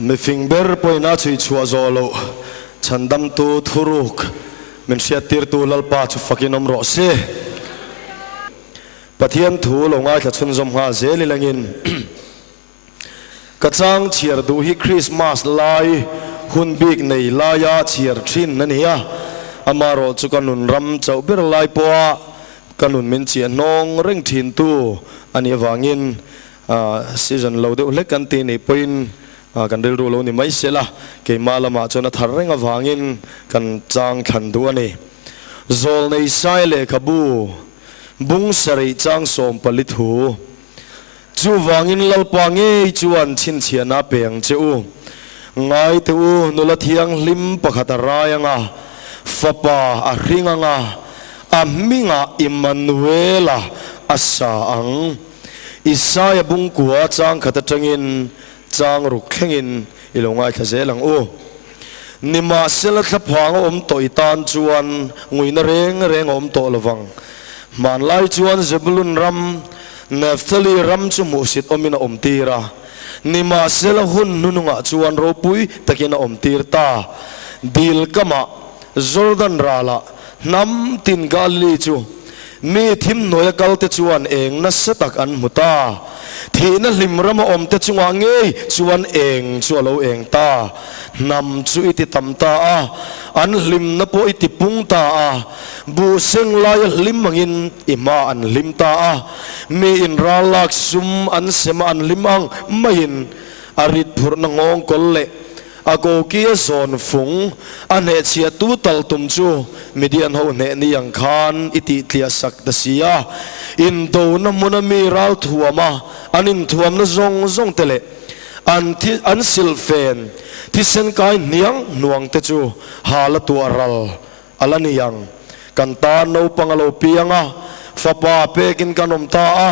mi finger poi na chui chua zolo chandam tu thuruk min siatir tu lalpa chu fakinom ro se pathian thu longa tha chun zom ha zeli langin kachang chiar du hi Christmas lai hun big nei laya chiar thin nania amaro chu kanun ram chau ber lai poa kanun min chi nong reng thin tu ani wangin season lo de lek kan ti ni point kan del ru lo ni mai sela ke malama chona tharreng awangin kan chang khan du ani zol nei sai le khabu bung sari chang som palit hu chu wangin lalpa nge chuan chin chiana peng cheu ngai tu nula thiang lim pakhata rayanga fapa a ringanga a minga Emmanuela asa ang Isaya bung kuwa chang khata tangin chang ruk khengin ilongai thazelang o nima sela thaphang om toitan chuan nguina reng om to lawang man lai chuan Zebulun ram Naphtali ram chu musit omina omtira nima sela hun nununga chuan ropui takina omtir ta dil kama Jordan rala nam tin gali chu mi thim noya kalte chuan eng na satak an muta thina limrama om te chunga ngei chuan eng chualo eng ta nam chu iti tamta a an lim na po iti pungta a bu seng lai lim mangin ima an lim ta a mi in ralak sum an sema an limang main arit phur na ngong kolle ako kia zon fung ane chia tu tal tum chu midian ho ne ni yang khan iti tlia sak dasia in do na mona mi ral thuama anin thuam na zong tele an silfen ti sen kai niang nuang te chu hala tu aral alani yang kan ta no pangalo pianga fapa pekin kanom ta a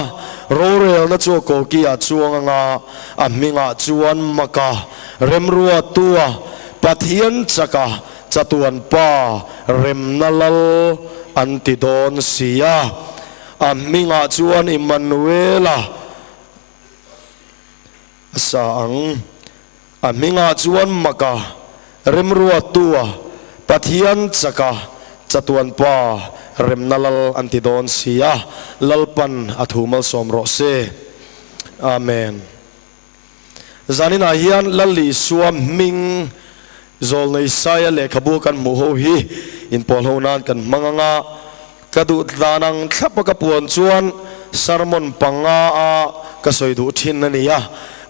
rorel na chu ko kia chuanga aminga chuan maka remrua tua pathian chaka chatuan pa remnalal antidon sia aminga chuan Emmanuela saang aminga chuan maka remrua tua pathian chaka chatuan pa remnalal antidon sia lalpan athumal somro se amen zanin ahian lalli suam ming zol nei saya le khabu kan muho hi in polhonan kan manganga kadu danang thlapaka puan chuan sermon panga a kasoidu thin ania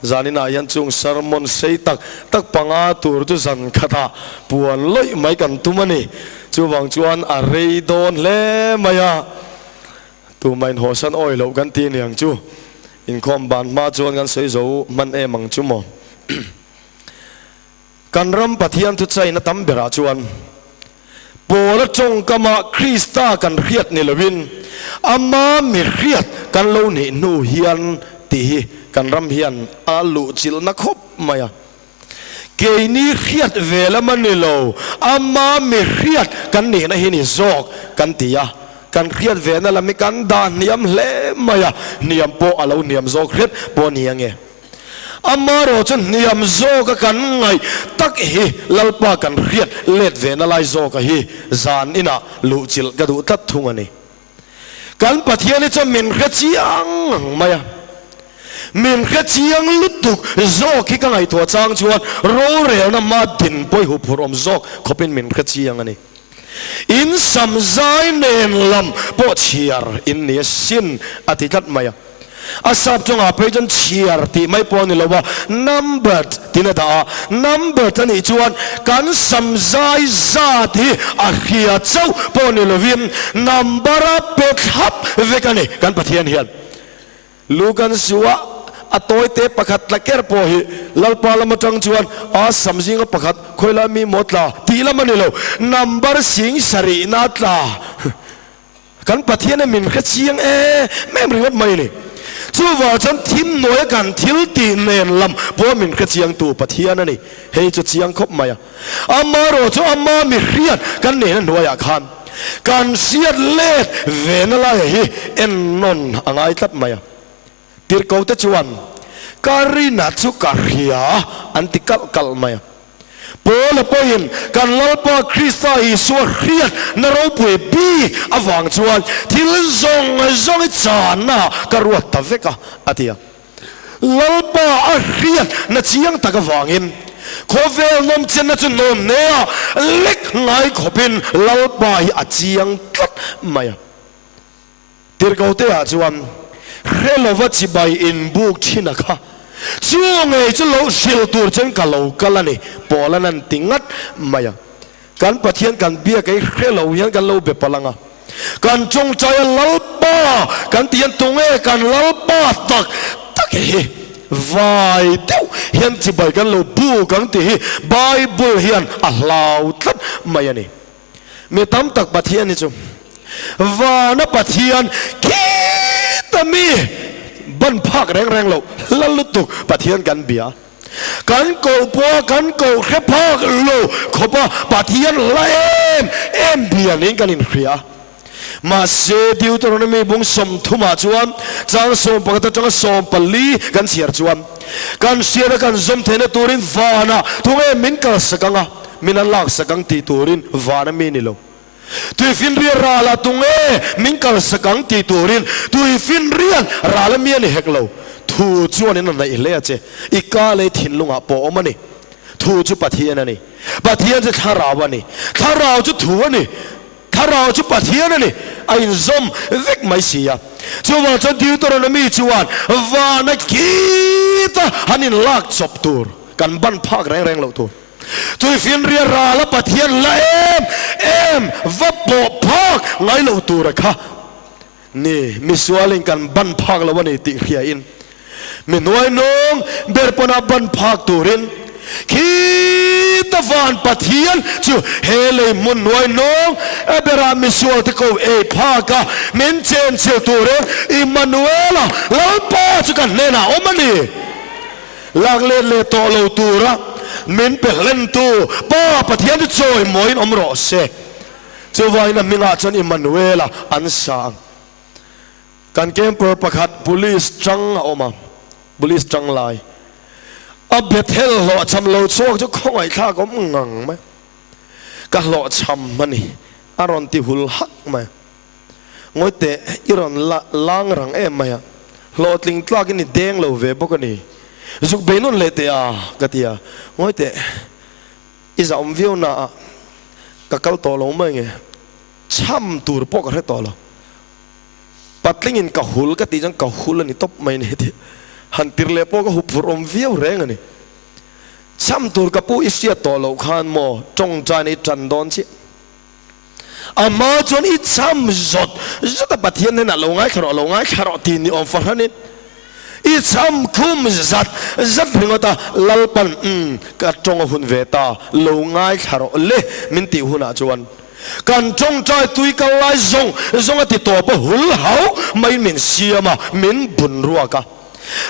zanin ahian chung sermon seitak tak panga tur tu zan khata puan loi mai kan tumani chuwang chuan a rei don le maya tu main hosan oi lo kan ti niang chu in khom ban ma chuan kan sei zo man e mang chu mo kan ram pathian tu chai na tam bera chuan pola chong kama Krista kan riat ni lawin ama mi riat kan lo ni nu hian ti kan ram hian alu chil na khop maya ke ni riat vela manilo ama mi riat kan ni na hini zok kan tia kan riat vena la mi kan dan niam le maya niam po alo niam zok riat po niange amaro chun niam zok kan ngai tak hi lalpa kan riat let vena lai zok hi zan ina lu chil ka du tat thungani kan pathian cha min khachiang maya min khachiang lutuk zok hi ka ngai to chang chuan ro rel na ma din poi hu phurom zok khopin min khachiang ani in samzai nen lam po chiar in ni sin atikat maya asap chunga pejon chiar ti mai po ni lawa number tinada number tani chuan kan samzai zati ahia chau po ni lovin number pek hap vekani kan pathian hian lukan suwa atoi te pakhat laker po hi lalpa lama tang chuan a samjinga pakhat khoila mi motla tila manilo number sing sari natla kan pathian min khachiang mem ringot mai ni chu wa chan thim noya kan thil ti nen lam po min khachiang tu pathian ani hei chu chiang khop maya amaro chu amma mi riat kan ne noya khan kan siat let venala hi en non angai tat maya tir ko te chuan karina chu karia antikal kalmaya Paul poin kan lalpa Krista Yesu Krian naropue bi awang chuan thil zong chana karuat taveka atia lalpa a Krian na chiang takawangin khovel nom chen na chu nom nea lek ngai khopin lalpa hi a chiang tlat maya tirgote a chuan relova chibai in book chinaka chuang ei chu lo sil tur chen ka lo kalani polanan tingat maya kan pathian kan bia kai relo hian kan lo be palanga kan chung chai lalpa kan tian tunge kan lalpa tak hi vai teu hian chibai kan lo bu kan ti Bible hian a hlau tlat maya ni mi tam tak pathian ni chu wa na pathian kitami ban phak reng lo lalutuk pathian kan bia kan ko po kan ko khe phak lo khopa pathian la em bia ning kan in khria ma se Deuteronomy bung som thuma chuan chang som pakata chang som pali kan siar chuan kan siar kan zom thene turin vana tunge min kal sakanga minan lak sakang ti turin vana minilo tui fin ria rala tunge min kal sakang ti turin tui fin ria rala mian heklo thu chuan in na ile che ikale thinlunga po omani thu chu pathian ani pathian che tharawani tharau chu thu ani tharau chu pathian ani ain zom vek mai sia chuwa chu Deuteronomy chuan wa na kita hanin lak chop tur kan ban phak reng lo tur tui fin ria rala pathian la em va po phak ngai lo tur kha ni misualing kan ban phak lo wani ti khia in mi noi nong berpona ban phak turin kita van pathian chu hele mun noi nong ebera misual te ko e phaka men chen che ture Emmanuela lalpa chu kan nena omani lagle le to lo tura min pehlen tu pa pathian tu choi moin omro se chu vai na minga chon Emmanuela an sang kan camper pakhat police chang oma police chang lai a bethel lo cham lo chok chu khongai tha kom ngang ma ka lo cham mani aron ti hul hak ma ngoi te iron lang rang em ma ya lo tling tlak ni deng lo ve bokani zuk beinon le te a katia ngoi te iza omvio na ka kal to lo ma nge cham tur pok re to lo patlingin ka hul ka ti jang ka hul ni top mai ni ti hantir le po ka hupur omvio reng ani cham tur ka pu isia to lo khan mo chong cha ni chan don chi ama chon I cham zot zot pathian na lo ngai kharo ti ni om farhanin I cham khum zat ringota lalpan ka chong hun veta lo ngai kharo le min ti huna chuan kan chong chai tui ka lai zong ati to pa hul hau mai min siama min bun ruaka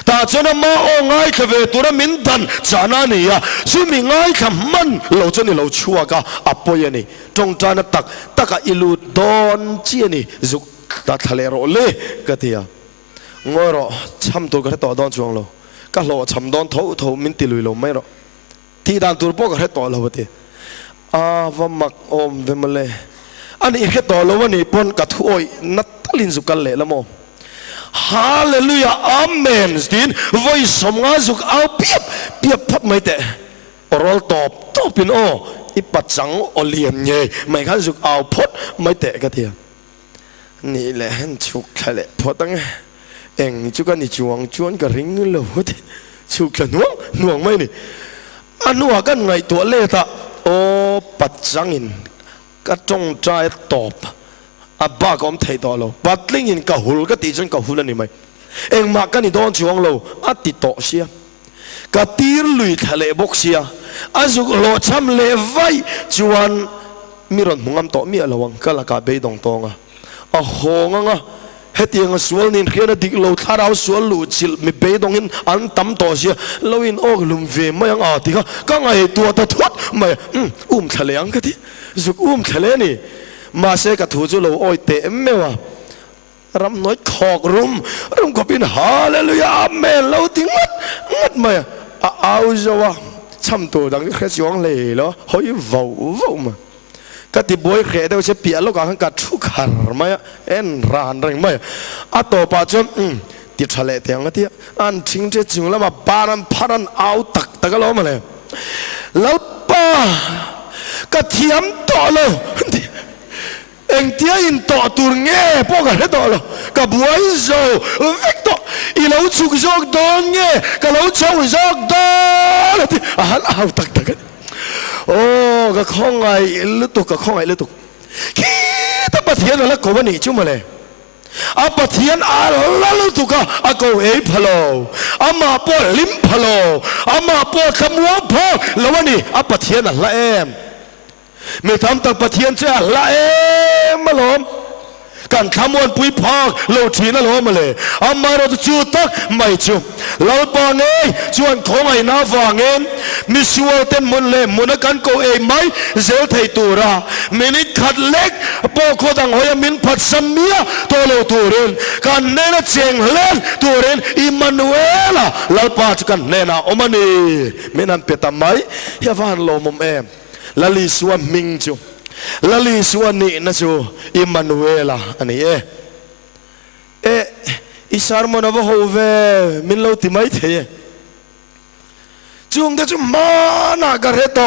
ta chona ma o ngai khave tura min dan chana ni ya sumi ngai kham man lo choni lo chuaka apoya ni chong chana taka ilu don chi ni zuk ta thale ro le katia ngoro cham tur ka to don chuang lo ka lo cham don tho min ti lui lo mai ro ti dan tur po ka to lo ti a va mak om ve male ani he to lo ni pon ka thu oi natalin zukal le lamo hallelujah amen din voi somnga zuk au piap phat mai te orol top in o I pachang oliam nye mai khan zuk au phot mai te ka thia ni le han chuk khale photang eng chu ka ni chuang chuan ka ring lo hoti chu ka nuang mai ni anua kan ngai to le ta o pachangin ka chong chai top abba kom thei to lo patling in ka hul ka ti chen ka hul ani mai eng ma ka ni don chuang lo ati to sia ka tir lui thale bok sia azuk lo cham le vai chuan miron mungam to mi alawang kala ka be dong tonga a honga hetiang sual nin khiana dik lo tharau sual lu chil mi be dong in an tam to sia lo in ok lum ve mayang ati ka ngai tua ta thot mai thaleang ka ti zuk thale ni ma se ka thu chu lo oi te mewa รำน้อยขอกรุมก็เป็นฮาเลลูยาอาเมนเราทิ้งงัดมาเอาจะว่าช่ำตัวดังแค่ช่วงเลยเหรอเฮ้ยว้าวมาก็ติบวยแค่เดียวจะเปียแล้วก็หันกัดทุกขันมาเอ็นรานอะไรมาต่อไปจนติดทะเลเตียงที่อันทิ้งเจุงแล้วมาปานันพานันเอาตักก็ล้มมาเลยแล้วป้าก็เทียมต่อเลยเอ็งเทียอินต่อตัวเงี้ยพวกกันต่อเลยกับบวยโซ่เวกต่ออีเราชุกโซ่ดอนเงี้ยกับเราชุกโซ่ดอนที่หันเอาตักกันโอ้ก็ข้องไงลุตุกก็ข้องไงลุตุกคิดถ้าปะเทียนแล้วก็วันนี้จุ่มมาเลยอาปะเทียนอาลาลุตุกอากูเอพะโลอามาปอลิมพะโลอามาปอขมัวพอแล้ววันนี้อาปะเทียนละเอ็มไม่ทำตั้งปะเทียนจะละเอ็มมาล้อมการขมวนปุยพอกโลทีนั่นล้อมมาเลยอามาเราจะจูตักไม่จูเราปองเองชวนของไอ้น้าฟังเองมิสวเต็มมุนเล่มุนกันกูเองไม่เซลไทยตัวระมินิขัดเล็กปอโคดังหอยมินพัดสมียตัวเราตัวเรนการเนนเจงเล่นตัวเรนอิมมานูเอลเราปาจกันเนนาอมานีมินันเปตามไมเฮียฟันโลมเอ็มลลิสวามิงจูลลิสวานี่นะจูอิมมานูเอลอันนี้อิสารมันว่าโฮเวมินเราติไม่เทจุงแต่จุมาหน้ากระเรต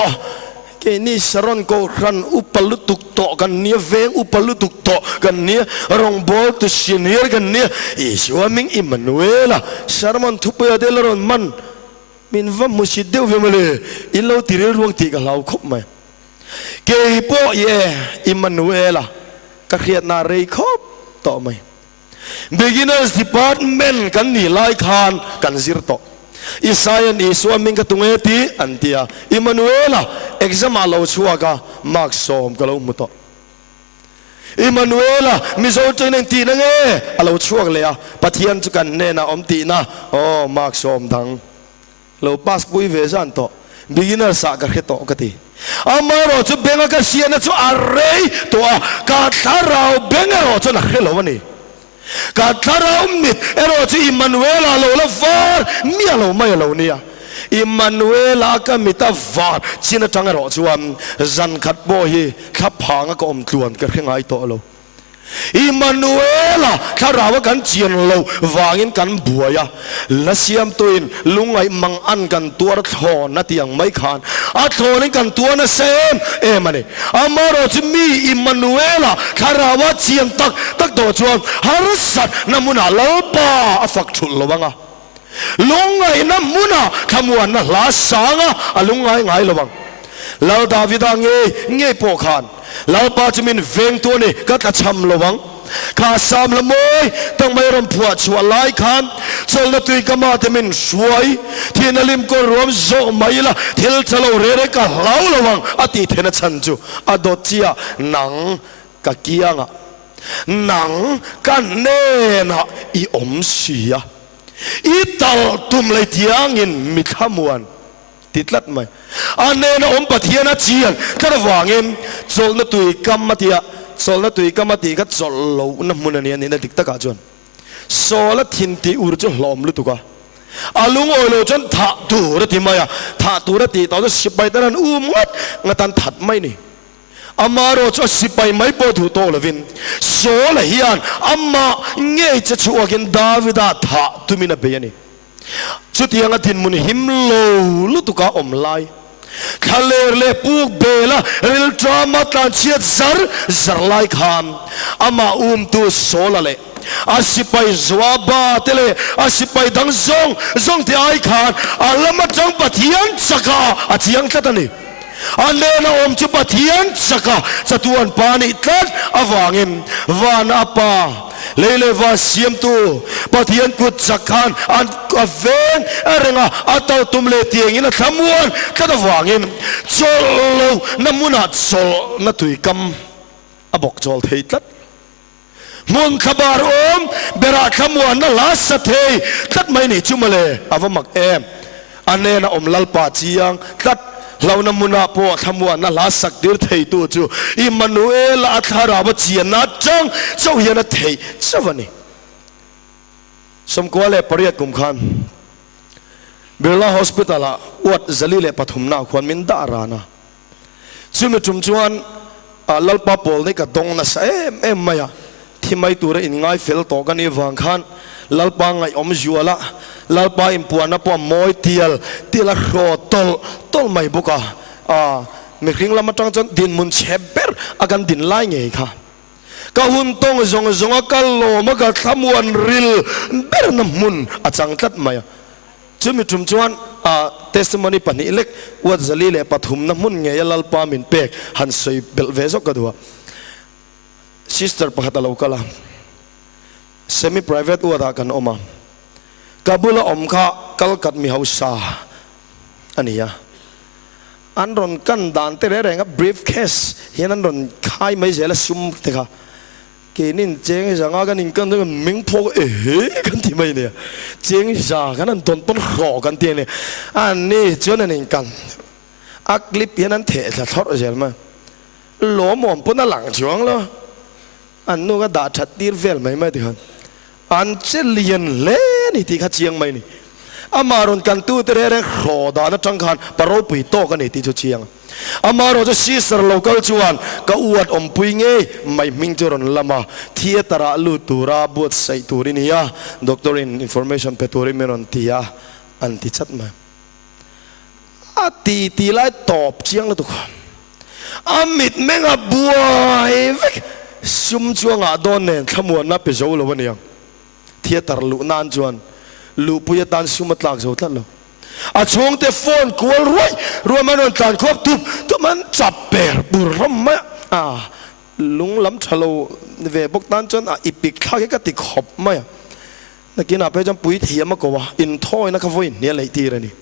แค่นี้สรอนก็รันอุปลุตุกโตกันเนี้ยเวงอุปลุตุกโตกันเนี้ยรองบอลตุชินีร์กันเนี้ยอิสวามิงอิมมานูเอลสารมันทุบไปเดลรอนมันมินว่ามุสิเดียวเวมเลยอิเราติเรื่องรวงตีกับเราครบไหมเกี่ยพ่อเย่อิมมานูเอลก็เครียดนาเรย์ครบต่อไหม beginners department กันนี่ไล่คานกันซิรโตอิสายนอิสวามิงกตุงเอตีอันเตียอิมมานูเอล exam อาเราชัวกะมาร์กสอมกับเราหมดต่ออิมมานูเอลมิโซจนังตีนังอาเราชัวกเลยอะปะเทียนจุกันเนนะอมตีนะโอ้มาร์กสอมดังเราพาสปุยเวซันโต beginners สักกันแค่โตกันทีอามาเราจะเบ่งกันเสียนะจะอะไรตัวกาตาเราเบ่งเราจะนักเหรอวันนี้กาตาเรามิดเราจะอิมมานูเอลเราละฟาร์มีเราไม่เราเนี่ยอิมมานูเอลก็มิตาฟาร์ชินจังเราจะวันจันขัดบ่อยขับพังก็อมตวนกันแค่ไงตัวเราอิมมานูเอลถ้าเรากันเจียนเราวางินกันบัวยาและเสียมตัวอินลุงไอมังอันกันตัวทอนัดยังไม่ขานอัทอนี่กันตัวนั่นเซมมันนี่อามาเราจะมีอิมมานูเอลถ้าเราเจียนตักตัวจวนฮาริสัตน้ำมุนาเราป้าฟักชุดเราบ้างอ่ะลุงไอน้ำมุนาขมวนน่ะลาสังอ่ะลุงไอไงเราบ้างเราดาวิดาเงี้ยปกขานเราป้าจะมีเวงตัวนี้ก็กระชำระวังข้าสามละมวยต้องไม่รำพัวชัวไล่ขันโซลนัตุยกมาเตมินสวยที่นั่นลิมก็รวมโจไม่ละที่เราจะเราเรื่องก็เล่าระวังอดีตเห็นฉันจูอดเจียหนังกะเกียงหนังกันเน่นะอีอมเสียอีตัลตุมเลยเทียงอินมิขมวนติดลัดไหมอันเนนอมปะเทียนเจียนก็ระวังเองโซลนัตุยกำมาเทียโซลนัตุยกำมาตีก็โซลโลน้ำมันเนี่ยนี่นั่นติดตะกาจวนโซลทินตีอุรจนหลอมลุตุกะอาลุงโอโลจนถาตูระติมายาถาตูระติตอนจะสิบใบตอนนั้นงัดตันถัดไม่นี่อามาโรจะสิบใบไม่ปวดหูโตละวินโซลเฮียนอามาเงี้ยจะชัวกินดาวิดาถาตุมินาเบียนี่ชุดยังอธินมุนหิมโลลุตุกะอมไลทะเลเลปูกเบลาเรลดรามาตันเชียซาร์ไลคามอามาตุโซลเลอาสิไปจวบาเตเลอาสิไปดังซงที่ไอคานอาลมาจังปะเทียนสักอาที่ยังตัดนี่อันเดนอมจุปะเทียนสักสะตวนปานิตัดอวางิมวานอาปาเลวาเสียมตูปะเทียนกุดสักขันอันกเวนอะไรงะอัตเอาตุมเลตียงินะขมวนกัดวางิมโจลน้ำมุนัดโซนัตุยกำอบกโจลเทตัดมุนขบารอมเบราขมวนนั่นลาสเทตัดไม่หนีจุมาเลอวมักอันเนนอมลัลปาจียังตัดเรานำมุนาพอทำวันนั่นลาสักเดือดเทตัวจูอิมมานูเอลอาธาราวจียนัดจังเจ้าเฮียนัดเทเจ้าวันนี้ สมควรเลยปริยัติกุมขันเบลล่าฮอสพิทอลวัดจลีเลปฐุมนาควรมินดารานะซึ่งจุ่มจวนลัลปาโปลนี่ก็ดงนะเอ็มไม่อะที่ไม่ตัวอินง่ายเฟลโตกันนี่วังขันลัลปาไงอมจัวละลัลปาอิมปวนนะปอมอยเตียลโรตลไม่บุกมีคริงละมาจังจนดินมุนเชเบอร์อากันดินไล่ไงค่ะก็หุ่นตงจงกัลโลมกัทำวันริลเบอร์น้ำมุนอาจังตัดไม่จุ่มจุ่มจวนเทสต์มันนี่ปนิเล็กวัดจลีเลปฐุมน้ำมุนไงลัลปามินเป็กหันใส่เบลเวสก็ดูซิสเตอร์ปะฮัตลาวกละเซมิไพรเวทวัดกันออกมากาบุลอมข้ากัลกัดมีฮาวซาอันนี้อันรอนกันดานเตะแรงกับบรีฟเคสเห็นอันรอนขายไม่เสียละซุ่มเถอะค่ะเกนินเจงจังกันนินกันด้วยมิงพกกันที่ไม่เนี่ยเจงจ่ากันนั่นต้นขอกันที่เนี่ยอันนี้เจ้านั่นนินกันอักลิปเห็นนั้นเถะจะทอดเสียมั้ยหลอมหมปุ่นนั่นหลังช่วงแล้วอันนู้นก็ด่าชัดตีร์เฟลไม่ถึงอันเจเลียนเล่นี่ที่ข้าเชียงไม่นี่อามารุนกันตู้เตะเรื่องขอดานจังคันปารปุยโตกันนี่ที่จุดเชียงอามารุนจะซีสร์โลกาลจวนก็อวดอมปุยเงี้ยไม่มิงจรนละมาเทียตระลูตูราบวชใส่ตูรินียด็อกเตอร์อินอินฟอร์เมชันเปตูริมิรอนทียอันที่ชัดมาตีไล่ตอบเชียงละทุกคนอามิดแมงบัวซุ่มจวงอาดอนเนี่ยขมวนนับไปโจ้ละวันนี้เทียตระลูนานจวนลูปุยตันซุ่มตลากโจ้ทัดแล้วช่วงเตฟอนกวลรวยมันนตันครบทุบมันจับเปิดบุรมะลุงล้ำชะโลเวบกตันจนอีปิกข้าก็ติดขอบไหมนักกินอาไปจำปุยเทียมก็ว่าอินทอยนักฟินเนี่ยอะไรทีระนี่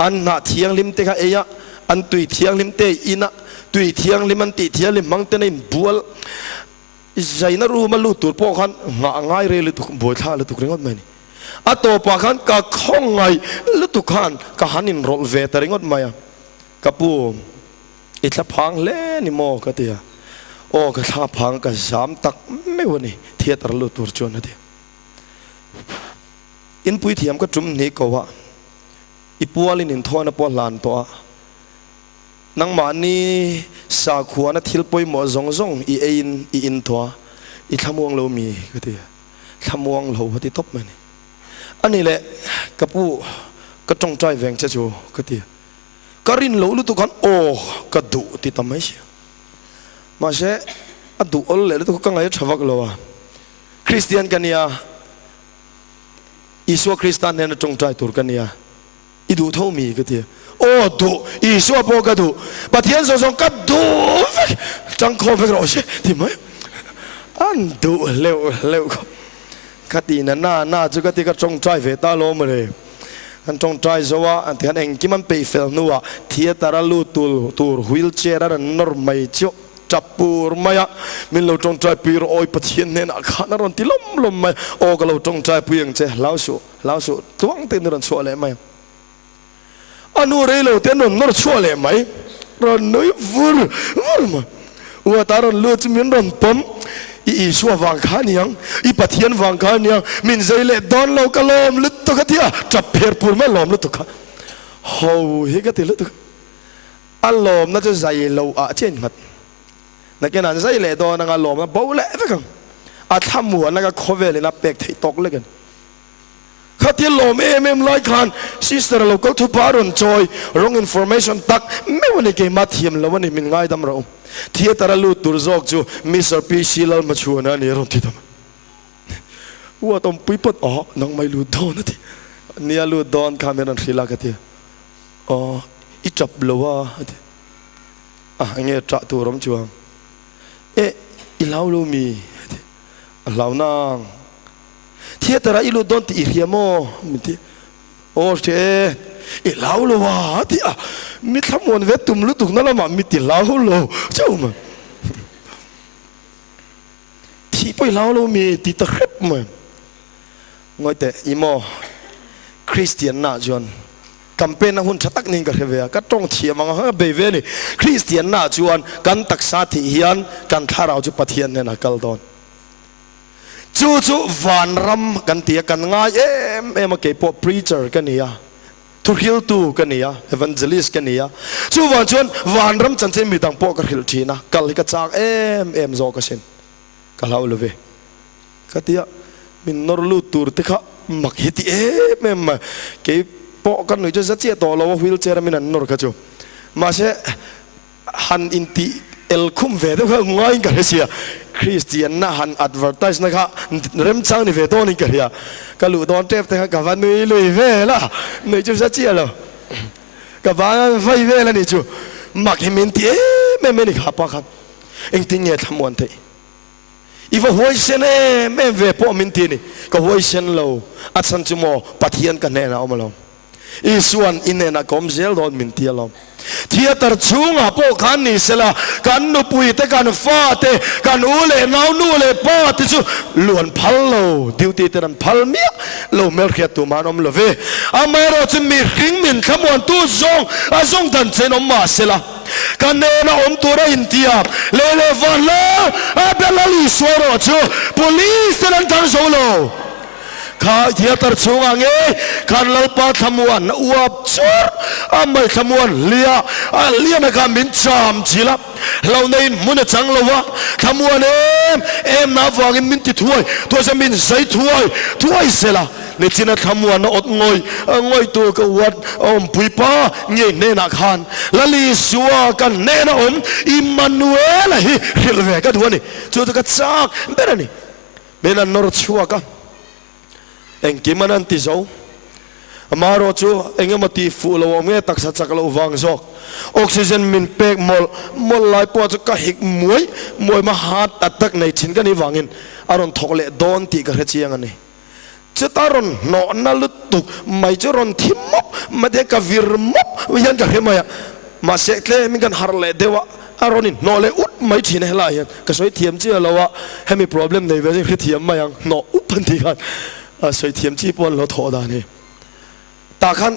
อันน่ะเทียงลิมเตะเอยะอันตุยเทียงลิมเตะอินะตุยเทียงลิมันติเทียงลิมังเตนินบัวใจน่ารู้มันรู้ตัวพวกขันง่ายเลยเลยถูกบัวท่าเลยถูกเรื่องอะไรนี่อัตโตปะขันกะข้องไงลุตุขันกะหันินรอลเวตริงอดมายกะปูอิทธิพังเล่นิโมกะเตียโอ้กะท่าพังกะสามตักไม่วันนี้เทียตรลุตุรจวนนะเดียอินปุยเทียมก็จุ่มนี้ก็ว่าอีปัวลินินทอนะปัวลานตัวนังมานี่สาขวานะทิลปอยหมอซงอีอินตัวอีทำวงเรามีก็เดียทำวงเราพอดีทบมันอันนี้แหละกับผู้ก็จงใจแหวงเจ้าจูก็เดียก็รินเราลุตุกันโอ้ก็ดุติดทำไมเชียมาเช่อดุอัลเลยลุตุกันไงชาวกลัวคริสเตียนกันเนี่ยอิสวาคริสตันเนี่ยจงใจตัวกันเนี่ยอีดูเท่ามีก็เดียโอ้ดุอิสวาโปก็ดุปะเทียนส่งก็ดุจังโคเฟกโรเช่ที่มั้ยอันดุเร็วคดีนั้นน่าจะก็ที่ก็จงใจเวตาโลมาเลยอันจงใจจะว่าอันที่อันเองที่มันไปเฟลนัวเทียตระลูตูวิลเชอร์นั้นนอร์ไม่เจ้าจับปูร์ไม่อะมินเราจงใจปีรอยปะเทียนเนี่ยนะข้านรอนที่ล้มไม่โอ้ก็เราจงใจปีอย่างเจ้าลาวสุตัวงเต้นรอนชัวเลยไหมอันนู้นเลยเราเต้นรอนชัวเลยไหมรอนน้อยฟูร์มาว่าตารอนเลือดมินรอนปั๊มอีชัววังขานี่ยังอีปะเทียนวังขานี่ยังมินใจเล่ดอนเราก็ล้อมลุตุกันที่อ่ะจับเพลปูร์ไม่ล้อมลุตุกันโอ้เฮก็ติลุตุอันล้อมน่าจะใจเราเช่นมัดนักเรียนใจเล่ดอนนั่งล้อมนะบ่าวเล่ไปกันทำหัวนั่งก็โคเวลนะเป็กที่ตกเลยกันข้าที่ล้อมไล่ขันซิสเตอร์เราก็ทุบารอนจอยร้องอินฟอร์เมชันตักไม่วันนี้เกมาเทียมแล้ววันนี้มินง่ายดำเราเทียตระลูตุรจอกจูมิสเตอร์พีชิลมาชวนนี่รอนที่ทำว่าต้องปีปัดน้องไม่ลูดอนนะทีนี่ลูดอนคาเมรันศิลากันทีอีจับลัวเงี้ยจับตัวรำจวงอีลาวลูมีลาวนางเทียตระอีลูดอนที่อิริยโมมิทีโอ้เชอีลาวลัวที่มิทำวันเวทุมลุตุกนั่นละมามิติลาวลัวเจ้ามันที่ไปลาวลัวมีติดตะเข็บมันงอยแต่อีโมคริสเตียนน่าจวนกัมเปญนะหุ่นชัดตักนิ่งกันเวียก็ต้องเทียมังฮะเบเวนี่คริสเตียนน่าจวนกันตักสาธิยันกันท่าเราจะปะเทียนเนี่ยนะกัลดอน จู่วันรำกันเตียกันง่ายมาเก็บพวก preacher กันเนี่ยทุกฮิลตูกันเนี่ย evangelist กันเนี่ยจู่วันชวนวันรำจันเจมีดังพวกกันฮิลทีนะกัลลิกจากโซกันเช่นกัลเอาเลยเว้ยก็เตียมินนอร์ลูตูร์ติค่ะมักฮิตมาเก็บพวกกันหน่อยจะเจี๊ยตัวเราวิลเจอร์มินันนอร์กันจู่มาเช่ฮันอินตีเอลคุมเวดก็ง่ายกันเสียคริสเตียนนะฮันอัดเวอร์ไทส์นะครับเริ่มช่างนี่เวทนี่กันเสียก็รู้ตอนเทปแต่กับวันนี้ลุยเวล่ะนี่จู่จะเจี๊ยแล้วกับวันไฟเวล่ะนี่จู่มักให้มินตีไม่นี่ครับครับเองทิ้งเงี้ยทำวันที่อีว่าหัวเส้นไม่เวพอมินตีนี่ก็หัวเส้นเราอัดสันจุโมปะเทียนกันแน่นะเอามาลองอีส่วนอินเนนักอมเซลโดนมินตีเราเทียตรชุงอ่ะพวกขันนี่เสละกันนุปุยแต่กันฟ้าเตกันอูเล่นาวนูเล่ป้าติจูล้วนพัลโลดิวตีเตนันพัลเมียโลเมลเขียตัวมานอมเลเวอเมริกามีขิงมินขมวนตู้ซงซงดันเซนอมมาเสละกันเนนอมตัวอินเดียเลวันเลเบลลิสวาร์จู police เตนันทันโซโลข้าเทียตรชงอ่ะเงี้ยขันเราปาทำวันอวบชัวไม่ทำวันเลียนะครับมินจามจีละเราในมุนจังเราวะทำวันน่าฟังมินติถวยตัวจะมินใส่ถวยเสละในจีน่าทำวันอดงอยตัวก็วัดปุยป้าเงี้ยเนนักฮันละลิสัวกันเนนอิมมานูเอลฮิริลเวกัดวันนี้จู่ตัวก็ซักเบรนี่เบนันนอร์ชัวกันเองกิมันอันติโซมาโรจูเองมาตีฟูลาวเมตักสัจจักลาววังซอกออกซิเจนมินเปกมอลไลปอจะก็หิกมวยมาหาตัดตักในชิ้นกันนี่วังอินอารมณ์ทอกเล่โดนตีกันเชียงอันนี้จะตารอนนอนนั่ลุตุกไม่จะรอนทิมมบมาเด็กกับวิรมบวิญญาณกับเฮมายมาเสกเล่มิกันฮาร์เลเดวะอารมณ์นี่นอเลอุดไม่ชินให้ลายก็สวยเทียมเจ้าเราว่าให้มี problem ในเวลาเทียมมายังนออุปันทีกันสวยเทียมจีบวันเราถอดานี่ตาขัน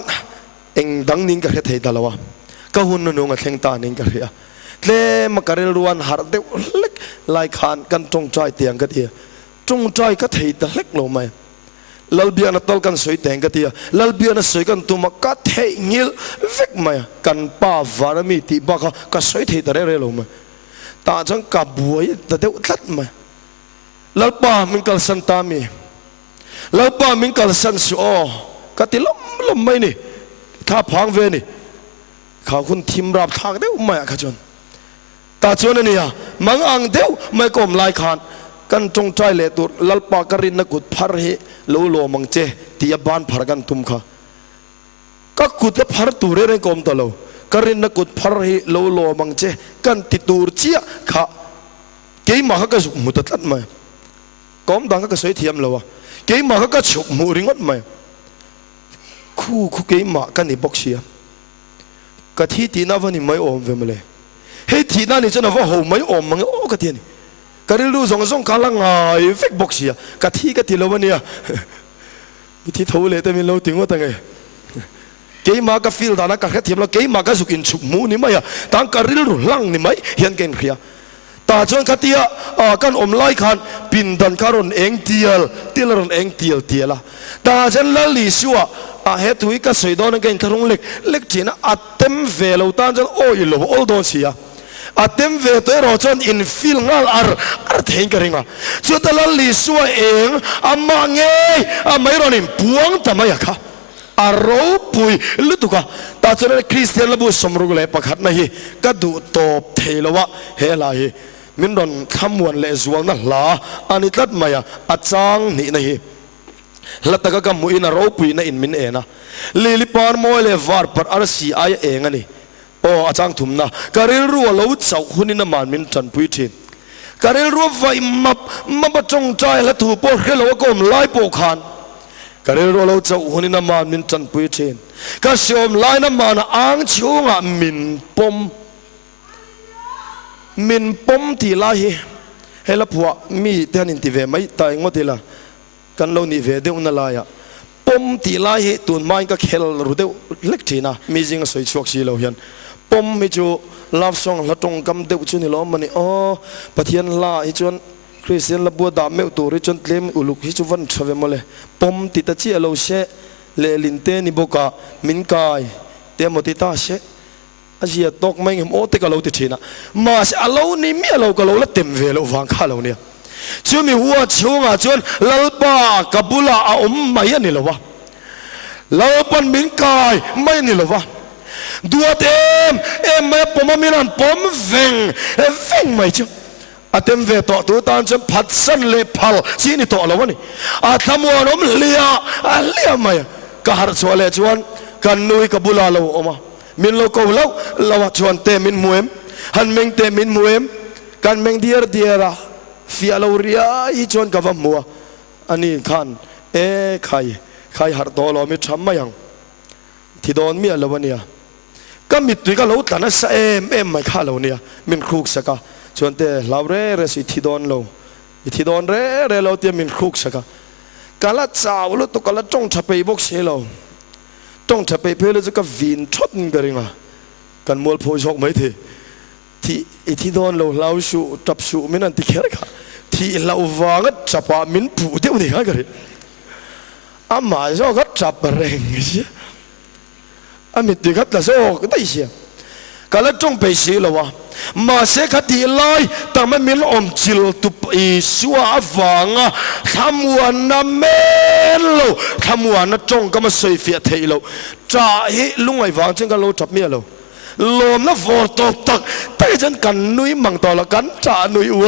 เองดังนิ่งกับเทตาลาวะก็หุ่นนุ่งกับเทงตานิ่งกับเฮียเล่มาการเรวันหาเดวเล็กลายขานกันจงใจเตียงกันเดียจงใจก็เทตาเล็กลงมาลลเบียนตอลกันสวยแต่งกันเดียลลเบียนสวยกันตัวมาก็เทงิลเวกมากันป้าวารมีติบักก็สวยเทตาเร่ลงมาตาจังกับบัวแต่เดวทัดมาลลป้ามันกันสันตามีแล้วป้ามิงกัลสันสูก็ติล้มไม่นี่ถ้าพังเวนี่เขาคุณทีมรับทางเดียวไม่ขจรตาจวนนี่อะมังอังเดียวไม่กลมลายขานกันจงใจเลตุลลปากรินนักุดพาร์เฮลูโลมังเจที่ยบานพาร์กันตุมข้าก็กุดพาร์ตูเรื่องกลมตลอดกรินนักุดพาร์เฮลูโลมังเจกันติตูร์เจียข้าเกี่ยมาข้าก็สุมุตตัดมากลมดังก็สวยเทียมเลยวะเกี่ยมาก็ฉุกมูริงดไหมคู่เกี่ยมากันนี่บอกเสียกะที่ตีน่าวันนี้ไม่อมเวมเลยเฮ้ยที่นั่นนี่จะน่าว่าหัวไม่อมมั้งโอ้กะที่นี่กะเรื่องรู้ส่งการละไงเฟกบอกเสียกะที่เราวันนี้มีที่ทูเลยแต่ไม่รู้ถึงว่าตั้งไงเกี่ยมาก็ฟีลตานะกะแค่เทียมแล้วเกี่ยมาก็สุกินฉุกมูนี่ไหมอะตั้งกะเรื่องรู้ลังนี่ไหมเห็นเก่งเขียตาจนขัดเตียกันอมไล่ขันปินดันคารอนเองเตียลรอนเองเตียละตาจนละลิชัวเฮตุยก็สวยดอนกันทรุงเล็กจีน่ะอัดเต็มเวลตาจนโอ้ยโลโอดอนเสียอัดเต็มเวตัวเราจนอินฟิลงัลอาร์เทงกันเองอ่ะจุดละลิชัวเองมาเงยไม่รอนิมพวงทำไมอะค่ะอารมณ์ปุยลุตุกะตาจนคริสเตียนละบุสมรุกเลยประคัดนะฮีก็ดูตบเทลวะเฮลายมินดอนขมวนเลสวงนั่นละอันนี้ตัดมาอะอาจารย์นี่นะฮีลัตตะก็มุอินารมณ์ปุยนะอินมินเอนะลิปาร์โมเลวาร์ปาร์อาร์ซีไอเองนี่โอ้อาจารย์ทุ่มนะการเรียนรู้เราจะเอาคนนี้นะมันมินจันปุยทีการเรียนรู้ไฟมาประจงใจและถูกปกเขลวก็มไล่ปกขันการเรียนรู้เราจะเอาคนนี้นะมันมินจันปุยทีก็เชื่อมไล่นะมันอ่างชิวงะมินปมที่ไล่เฮลับหัวมีเท่านี้ที่เวไม่ตายงวดที่ละกันเรานี่เวเดียวนั่นละยะปมที่ไล่ตุนมันก็เคลรู้เดียวเล็กทีนะมีจริงสวยชวกสีเราเห็นปมมีจูลาฟซองละตรงกำเดียวชุนี่ล้อมันนี่อ๋อปะเทียนลาอีจวน คริสเตียนละบัวดาเมวตัวริจนเต็มอุลุกฮิจุวันชเวมเลยปมติตาจีอโลเชเลลินเตนิโบกามินกายเตมติตาเชอาเจียตกไม่เห็นโอเตกะโลติทีนะมาเสอโลนี่มีอโลกะโลละเต็มเวลฟังข้าเราเนี่ยช่วยมีหัวช่วงจนลลปากบุลาอมไม่ยันนี่หรอวะลลปันมินกายไม่นี่หรอวะดัวเต็มไม่ปมมินันปมเวงไม่เจ้าอาเต็มเวต่อตัวตานจนพัดสันเลพัลชีนี่ต่อแล้ววะนี่อาทำวันอมเลียไม่ก็หาชวนเลยชวนกันนุยกับบุลาเราออกมามินโลกเราเราชวนเตมินมวยมฮันเมงเตมินมวยมกันเมงเดียร์ฟิอาลาเรียอีชวนกับว่ามัวอันนี้ขันใครหาตัวเราไม่ทำมายังที่โดนมีอะไรวะเนี่ยก็มีตัวก็เราแต่นั้นไม่ข้าเราเนี่ยมินครุกสักชวนเตเราเร่สิที่โดนเราที่โดนเร่เราเตมินครุกสักการละจ้าวแล้วตัวการละจ้องจะไปบกเชเราจ้องจะไปเพื่อเราจะก็วินชดกันเองกันมัวโพชกไม่ทีที่โดนเราสู้จับสู้ไม่นั่นที่แค่ค่ะที่เราวางก็จับมินผู้เดียวนี่ฮะกันอามาโซก็จับแรงเสียอามิติครับแต่โซก็ได้เสียก็แล้วจงไปเสียแล้ววะมาเสกที่ไล่แต่ไม่มีอมจิลตุปีสัวฟังทำวันนั้นเมลทำวันนั้นจงก็มาใส่เฟียเทโลจ่าเฮลุงไอ้ฟังจึงก็เราจับเมียเราลมแล้วฝนตกตักแต่ฉันกันนุยมังต่อละกันจ่านุยอ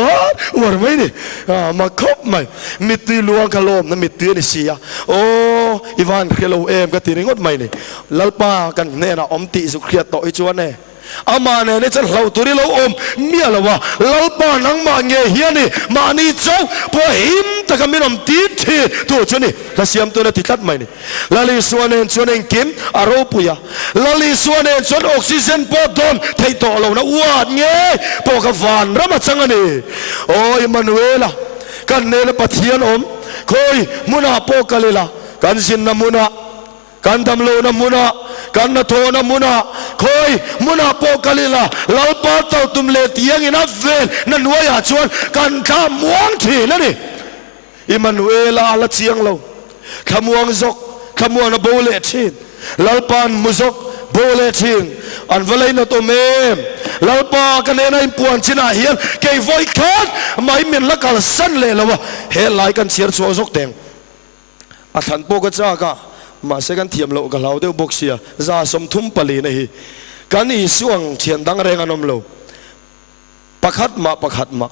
วดไหมนี่มาคบไหมมิตรลวงกะลมนั่นมิตรนี่เสียโอ้อีวานเคโลเอ็มก็ตีนี้งดไหมนี่ลัลปากันเนี่ยนะอมติสุขเรียดต่ออีจวนเนี่ยอามาเนี่ยฉันเราตัวนี้เราอมเมียละวะลัลปานังมาเงี้ยเฮียนี่มานี่เจ้าพอหิมแต่ก็ไม่นำตีทีตัวชนี่ละเสียมตัวนั้นติดตัดไหมนี่ละลิส่วนเนี่ยส่วนเองกิมอารมณ์ปุยละลิส่วนเนี่ยส่วนออกซิเจนพอดอนไทยต่อเรานะวาดเงี้ยพอกฟานรำจังอันนี้โอ้ยมันเวล่ะกันเนี่ยละปะเทียนอมคอยมุนาโปกะเลยล่ะกันสินน้ำมุนากันทำโลน้ำมุนากันนาโทน้ำมุนาคอยมุนาโปกะเลยล่ะเราปาเต่าตุ่มเลตียงอินาเวนนั่นว่าอย่าชวนกันข้ามวงทีนั่นนี่อิมันเวลาละเชียงเราขมวงจกขมวงนโบเลทินเราปานมุจกโบเลทินอันเวลัยนตัวเมมเราปากันเองในปวนชินาเฮียนเกยไฟคัดไม่มีละกันสั้นเลยละวะเฮลัยกันเสียร์ชัวจกเต็งอาทันโปกจ้าก็มาเสกันเทียมเรากับเราเดียวบกเสียซาสมทุ่มปลีนี่กันอีส่วงเทียนดังแรงอันนมเราประคัดมา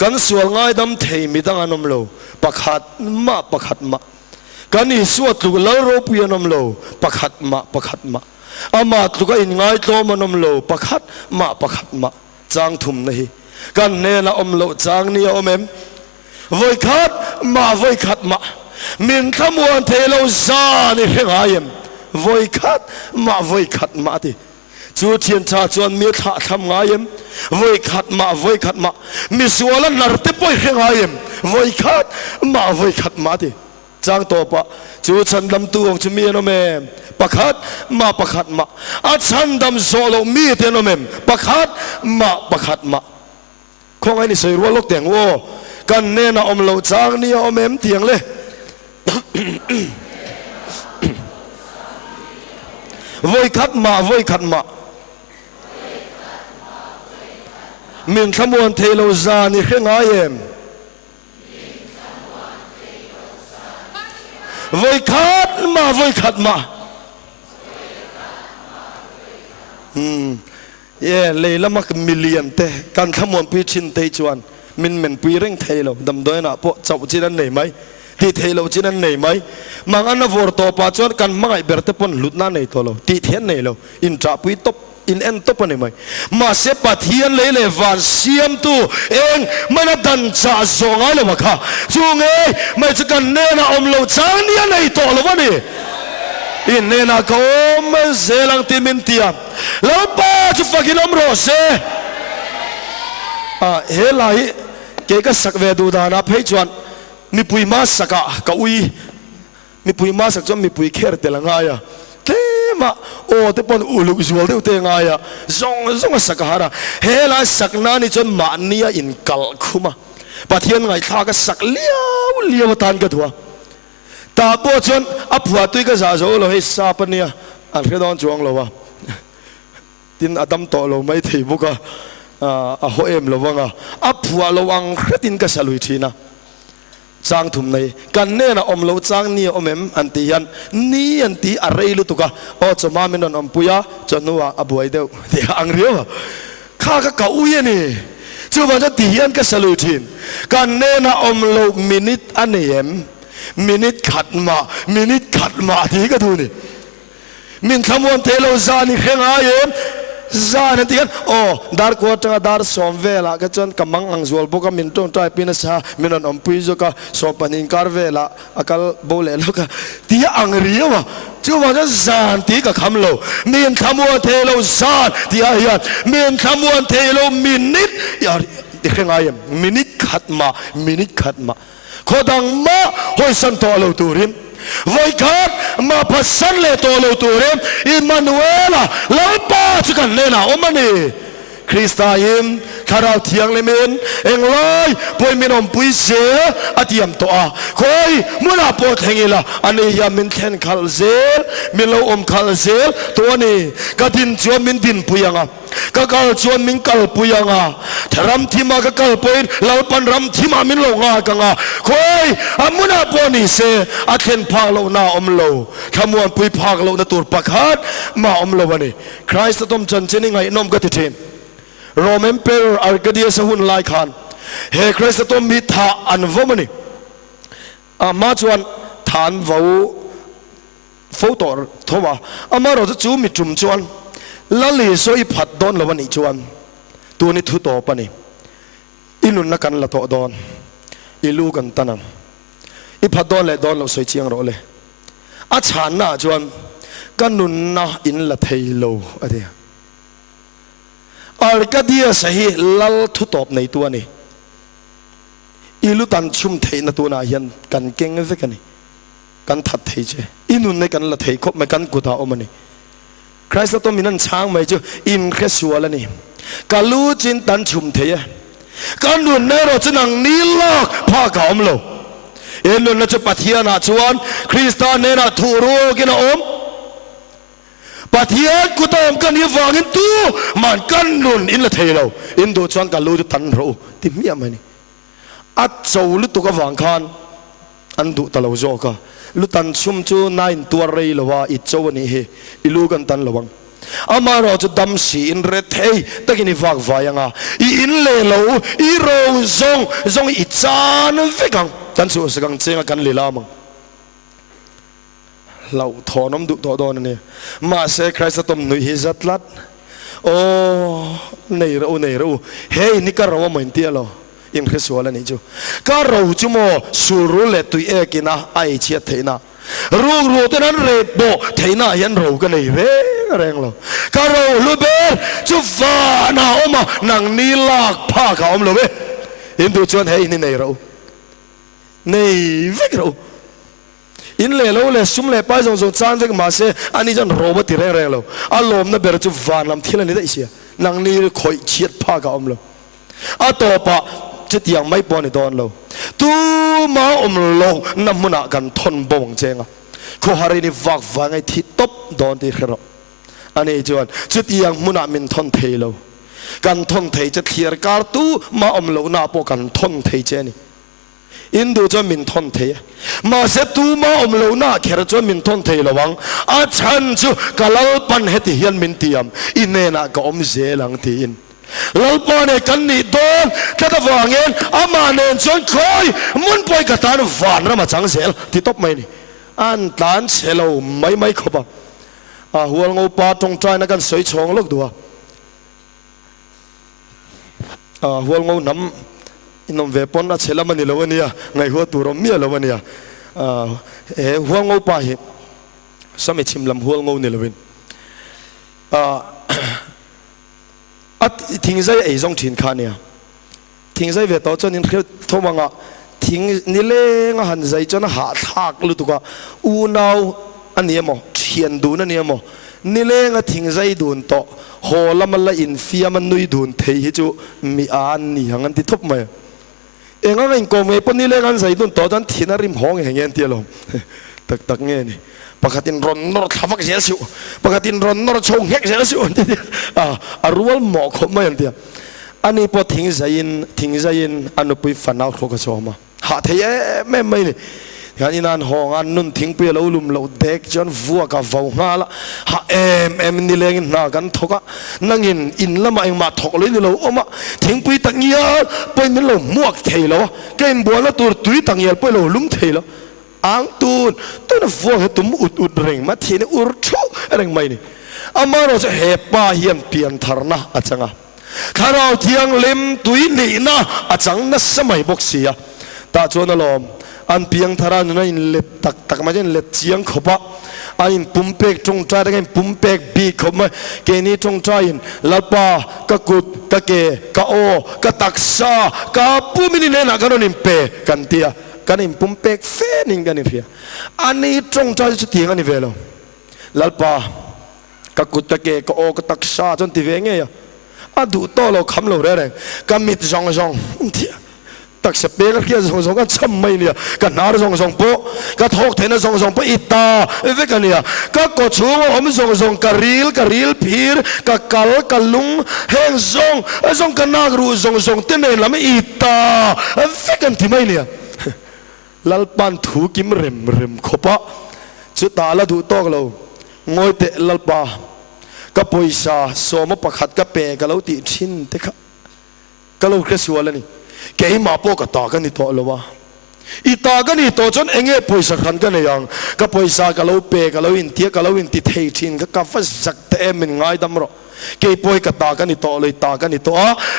กันส่วนง่ายดำเทมีดังอันนมเราประคัดมากันอีส่วนตุกเลาโรปีอันนมเราประคัดมาอามาตุกอินง่ายโตมันนมเราประคัดมาจางทุ่มนี่กันเนน่ะอมเราจางนี่อมเอ็มไว้คัดมามินขมวนเทโลซานี่เรื่องอะไรไว้คัดมาดิจูเทียนชาจวนมีท่าทำไงไว้คัดมามิสวาลนารเตปอยเรื่องอะไรไว้คัดมาดิจางตัวปะจูฉันดำตัวของจูมีนมประคัดมาอาฉันดำโซโลมีเทนมประคัดมาคงไอ้นี่ใส่รัวลูกเตียงวัวกันเนน่ะอมเราจางนี่อมเตียงเลยไว้คัดมามินขมวนเทโลซานี่เรื่องอะไรไว้คัดมาเลยละมักมิลเลียนเตกันขมวนปีชินเตจวนมินปีเร่งเทโลดำด้วยนะพวกเจ้าจีนันไหนไหมที่เทโลจีนันไหนไหมมังอันนั้นวอร์ตอปาจวนกันมังไอเบอร์เตปนหลุดนั่นไหนตัวเราที่เทียนไหนเราอินทราปุยตบอินเอ็นตบไหนไหมมาเสพเทียนเลยวันเสียมตัวเองมันดันจ่าสงอะไรวะค่ะจูงไม่จะกันเนน่ะอมเราจางเนี่ยไหนตัวเราวะนี่อินเนน่ะก็มันเซลังติมินเตียแล้วป้าจะฟังกินอมโรเซเฮลัยเกก็สักเวดูดานะเพจวนมีปุยมาสักกะอุยมีปุยมาสักจนมีปุยเคร์เตลังไงเทมาโอ้เตปนอุลุกจวลเตอุเตงไงซงสักหาระเฮลัยสักนานี่จนมาเนียอินกัลคุมา ปะเทียนไงท่าก็สักเลี้ยวตันก็ถัวตาบัวจนอับหัวตุยก็จะโซ่เราให้ซาปนเนี่ยอันก็ต้องจวงเราวะตินอดัมโตเราไม่ถีบุกอ่ะหัวเอ็มเราว่างอับหัวเราวังตินก็สลุยทีนะจางทุ่มในกันเน่นะอมเราจางนี่อมเอ็มอันตียันนี่อันตีอะไรลุตุกะโอ้จะมาไม่นอนอมปุยะจนนัวอับหัวเดียวเดี๋ยวอังเรียวข้าก็เก่าอุ้ยนี่จู่วันจะตียันก็สลุยทีกันเน่นะอมเรามินิตอันเอ็มมินิตขัดมาที่ก็ดูนี่มินทำวันเทโลซานี่เข่งอาเอ็มซาเนี่ยที่กันโอ้ดาร์กวอเตอร์ดาร์สอมเวล่ะก็จนกำมังอังสวลบุกมินต้นใจพินัสฮะมินนอมปุยจุกะสอปันินคาร์เวล่ะอากาลโบเลลูกะที่อังเรียวะจู่วันจะซานที่ก็คำโลมินทำวันเทโลซานที่อายันมินทำวันเทโลมินิตยาที่เข่งอาเอ็มมินิตขัดมาขอดังมาหอยสันตัวเราตัวริมไว้ครับมาพัฒน์เลยตัวเราตัวเร็มอิมมานูเอล่ะแล้วป้าจะกันเลยนะโอ้มันนี่คริสต์ยิมคาราเทียงเลยมินเอ็งเลยพอยมินอมปุยเสียอธิยมตัวคอยมุนาปอดแห่งละอันนี้ยามินเทนคัลเซลมินเราอมคัลเซลตัวนี้ก็ดินจวนมินดินปุยังอ่ะก็กลจวนมินกัลปุยังอ่ะถ้ารำที่มาก็กัลปุยเราปันรำที่มามินลงอ่ะกังอ่ะคอยอามุนาปอนี่เสียอาเทนพาเราหน้าอมเราขมวนปุยพาเราในตัวปักฮัดมาอมเราวันนี้คริสต์ต้มจันเจนิงไงน้อมก็ติดเทนโรมันเปอร์อาร์กเดียสหุ่นไล่ขันเฮคริสต์ต้มมิถาอันวมันนี่มาจวนฐานวูโฟโต้ทว่ามาเราจะจูมิจุ่มจวนละลีโซอีพัดดอนละวันนี้จวนตัวนี้ทุโตปนี่อินุนนักกันละโตดอนอิลูกันตันนอีพัดดอนเลยดอนเราสวยเชียงเราเลยอาชานะจวนกันนุนนะอินละเทโลอะไรอาร์กเดียสหิลัลทุตอบในตัวนี้อิลุตันชุมเทนตัวนายันกันเก่งเวกันนี่กันทัดเทเจอินุนในกันละเทคบไม่กันกุตาอมันนี่ใครสักตัวมีนั่นช้างไม่จูอินแค่สัวแล้วนี่กัลูจินตันชุมเทกันนุนในเราจะนั่งนิลากพากอมโลเอ็นุนน่าจะปะเทียนาชวนคริสตานเนน่าทูโรกินาอมปะเทียนกูตามกันยี่ฟังอินตัวมันกันนุนอินละเทเราอินโดชวนกันรู้จะทันเราที่มีอะไรนี่อัดโซ่ลุตุกฟังคันอันดูตะเราโจกะลุตันชุมจูนายตัวเรย์ละว่าอิโจวันนี้เฮอิลูกันตันละวังอามาเราจะดำสีอินเรทเฮตะกินฟักไฟยังอ่ะอินเลเราอิโรซงอิจานฟิกังตันสุสกังเจงกันลีลามังเราถอนน้ำดุถอดอนนี่มาเสกใครสตมนุยฮิจัดลัดโอ้เนยเราเฮ้ยนี่ก็เราว่าเหมือนเตี้ยเราอินคริสวลนี่จูก็เราจูโมสุรุเลตุเอกินะไอเชียเทนะรู้แต่นั้นเรบโบเทนะยันเรากันเลยเร่งเราก็เราลูเบอร์จูฟ้าหน้าออกมานังนีลากผ้าเขาอมเราเว้อินดูชวนเฮ้ยนี่เนยเราเนยวิกเราอินเล่เราเลยสุ่มเล่ไปส่งจานเวกมาเสอันนี้จันโรบติเร่งเราอารมณ์นั้นเบรจูวานลำที่ละนี่ได้เสียนังนี่คอยเฉียดผ้ากับอมเราต่อปะจะยังไม่ปอนในตอนเราตัวมาอมเราน้ำมันกันทนบ่งเจงอ่ะเขาหารินิวักวังไอ้ที่ตบโดนที่เราอันนี้จวนจะยังมันมินทนเทเรากันทนเทจะเทียร์การตู้มาอมเราหน้าปอกันทนเทเจนี่อินดูจะมินทนเทมาเสตูมาอมเลวน่าแค่จะมินทนเทระวังอาชันจูกะลลปันเหติยันมินเตียมอินเนน่ะก็อมเจลังทีอินลลปันเอกันนี่โดนแค่ตะฟังเงินอามาเนนจนคอยมุนไปกระตานฟานระมาจังเซลที่ตบไม่นี่อันตานเซลไม่ขบหัวงูปลาตรงใจนักกันสวยชงลูกดัวหัวงูน้ำอินอมเวปอนนัดเชลมันนี่ละวันนี้ไงหัวตัวเราเมียละวันนี้หัวงูป่าเหรสมัยชิมลำหัวงูนี่ละวันทิ้งใจไอ้จงทิ้งขานี่ทิ้งใจเวทต่อจนนี่เขาทว่าง่ะทิ้งนี่เล่งหันใจจนหาทักลุตุกะอูนาวอันนี้มั้งเชียนดูนั่นนี่มั้งนี่เล่งทิ้งใจดูนต่อโหละมันละอินฟิอามันนุยดูนเทียจูมีอันนี่หังอันที่ทบไหม engang in ko me pon ni le ngan sai dun to jan thinarim hong hengen ti lo tak tak nge ni pakatin ron nor thafak zel siu pakatin ron nor chong hek zel siu arwal mo kho ma yan ti ani po thing zain anupui fanau kho ka choma ha the me mai ni gan inan hong an nun thing pe lo lum lo dek jon vua ka vau nga la ha em ni leng na kan thoka nangin in lama eng ma thok le ni lo oma thing pui tak nia pe ni lo muak thei lo ken bo la tur tui tang yel pe lo lum thei lo ang tun na vua tum ut reng ma thi ni ur thu reng mai ni amaro se he pa hiam pian tharna achanga kharau thiang lem tui ni na achang na samai boksia ta chona lom an piang thara na in let tak ma jen let chiang khopa in pumpek trong tra da pumpek bi khoma ke ni trong tra in lalpa ka kut ka ke ka o ka taksa ka pumini ne na ganon impe kan tia kan in pumpek fe ning kan ria ani trong tra chu tiang ani velo lalpa ka kut ka ke ka o ka taksa chon ti ve nge ya adu to lo kham lo re ka mit jong tia tak sepel kia song kan chamai nia kan nar song po ka thok thena song po ita ve kan nia ka ko chung om song karil phir ka kal kalung heng song kan nak ru song tene lam ita ve kan ti mai nia lalpan thu kim rem khopa chu ta la du tok lo ngoi te lalpa ka poisa so mo pakhat ka pe ka lo ti thin te kha ka lo kresuala ni ke ma po ka ta kan ni to lowa ita kan ni to chon enge poisa khan kan yang ka poisa ka lo pe ka lo in ti thei thin ka fa sak te min ngai dam ro ke poi ka ta kan ni to lo ta kan ni to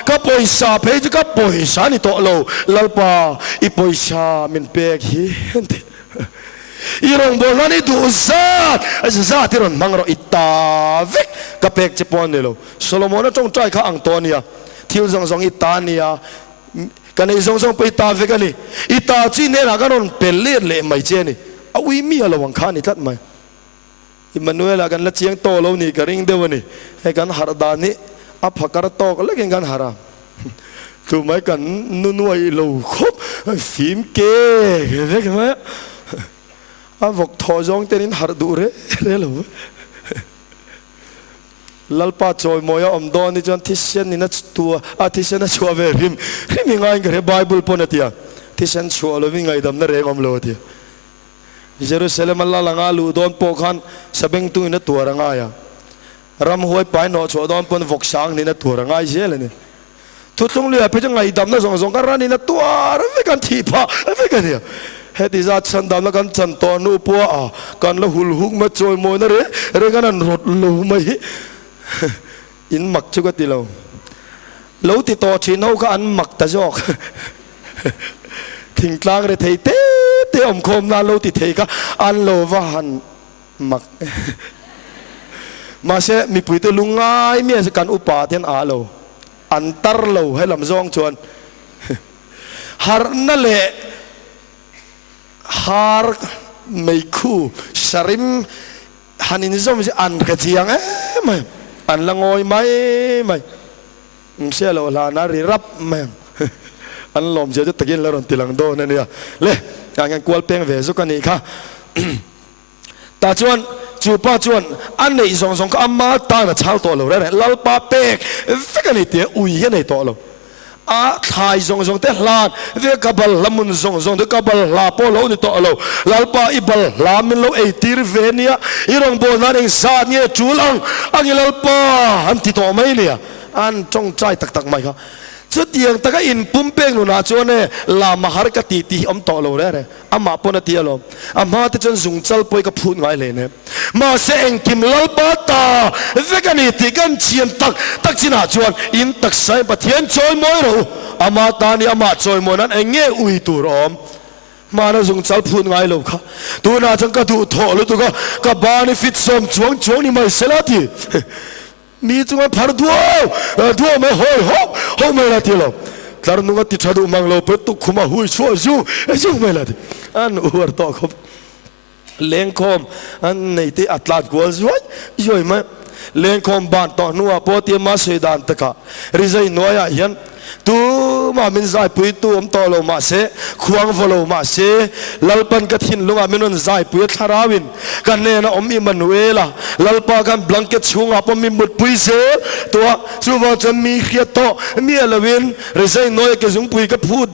ka poisa pe ka poisa ni to lo lalpa I poisa min pe hi irong bol ni du za ti ron mangro ita vek ka pek che pon ni lo solomon chong trai kha antonia thil zong itania kan ei song pe ta ve kan ni ita chi ne la kan pel le mai che ni awi mi ala wang khan ni tat mai Emmanuel kan la chiang to lo ni ka ring de wani he kan har da ni a phakar to ka le kan hara tu mai kan nu nuai lo khop phim ke ve ka ma a vok tho jong tenin har du re lo lalpa choi moya don ni jon thisen ni na tua thisen na chua ve rim ngai ngre bible ponatia thisen chua lo ngai dam na re ngom lo ti Jerusalem alla langa lu don po khan sabeng tu na tua ranga ya ram hoi pai no cho don pon vok sang ni na tua ranga jel ni thutung le pe ngai dam na song ka ran ni na tua ve kan thi pa ve kan ya heti za chan dam na kan chan to nu po kan la hul huk ma choi mo na re kan an rot lo mai in mak chu ka ti lo ti to chin ho ka an mak ta jok thing tlang re thei te om khom na lo ti thei ka an lo wa han mak ma se mi pui te lungai mi se kan upa ten a lo an tar lo he lam zong chuan har na le har mei khu sarim hanin zom se an ka chiang mai an langoi mai se lo la na ri rap mai an lom je takin la ron tilang do na nia le yang kwal peng ve zo kan ni kha ta chuan chu pa chuan an nei song ka amma ta na chal to lo re lal pa pek fe kan ni te ui he nei to lo a thai zong te hlan ve kabal lamun zong te kabal la po lo ni to lo lalpa ibal la min lo ei tir ve nia irong bo na ring sa ni chulang ang lalpa an ti to mai nia an chong chai tak mai kha chu tiang taka in pumpeng nu na chone la mahar ka ti om to lo re ama pona ti lo ama te chon zung chal poi ka phun ngai le ne ma se eng kim lalpa ta ve kan ni ti kan chian tak china chuan in tak sai pathian choi moi ro ama ta ni ama choi mo nan enge ui tur om ma na zung chal phun ngai lo kha tu na chang ka tu tho lo tu ka benefit som chuang ni mai selati mi chunga phar duo me hoi ho me la ti lo tar nu ti thadu mang lo pe tu khuma hui chu ju me la ti an ur to khop leng khom an nei ti atlat gol joi ma leng khom ban to nu a po ti ma se dan ta ka rizai noya hian tu ma min zai pui tu to lo ma se khuang volo ma se lalpan ka thin lunga minon zai pui tharawin kan ne na om Emmanuela lalpa kan blanket chunga pom mi mut pui se to chu wa chan mi khia to mi alawin rezai noi ke jung pui ka phu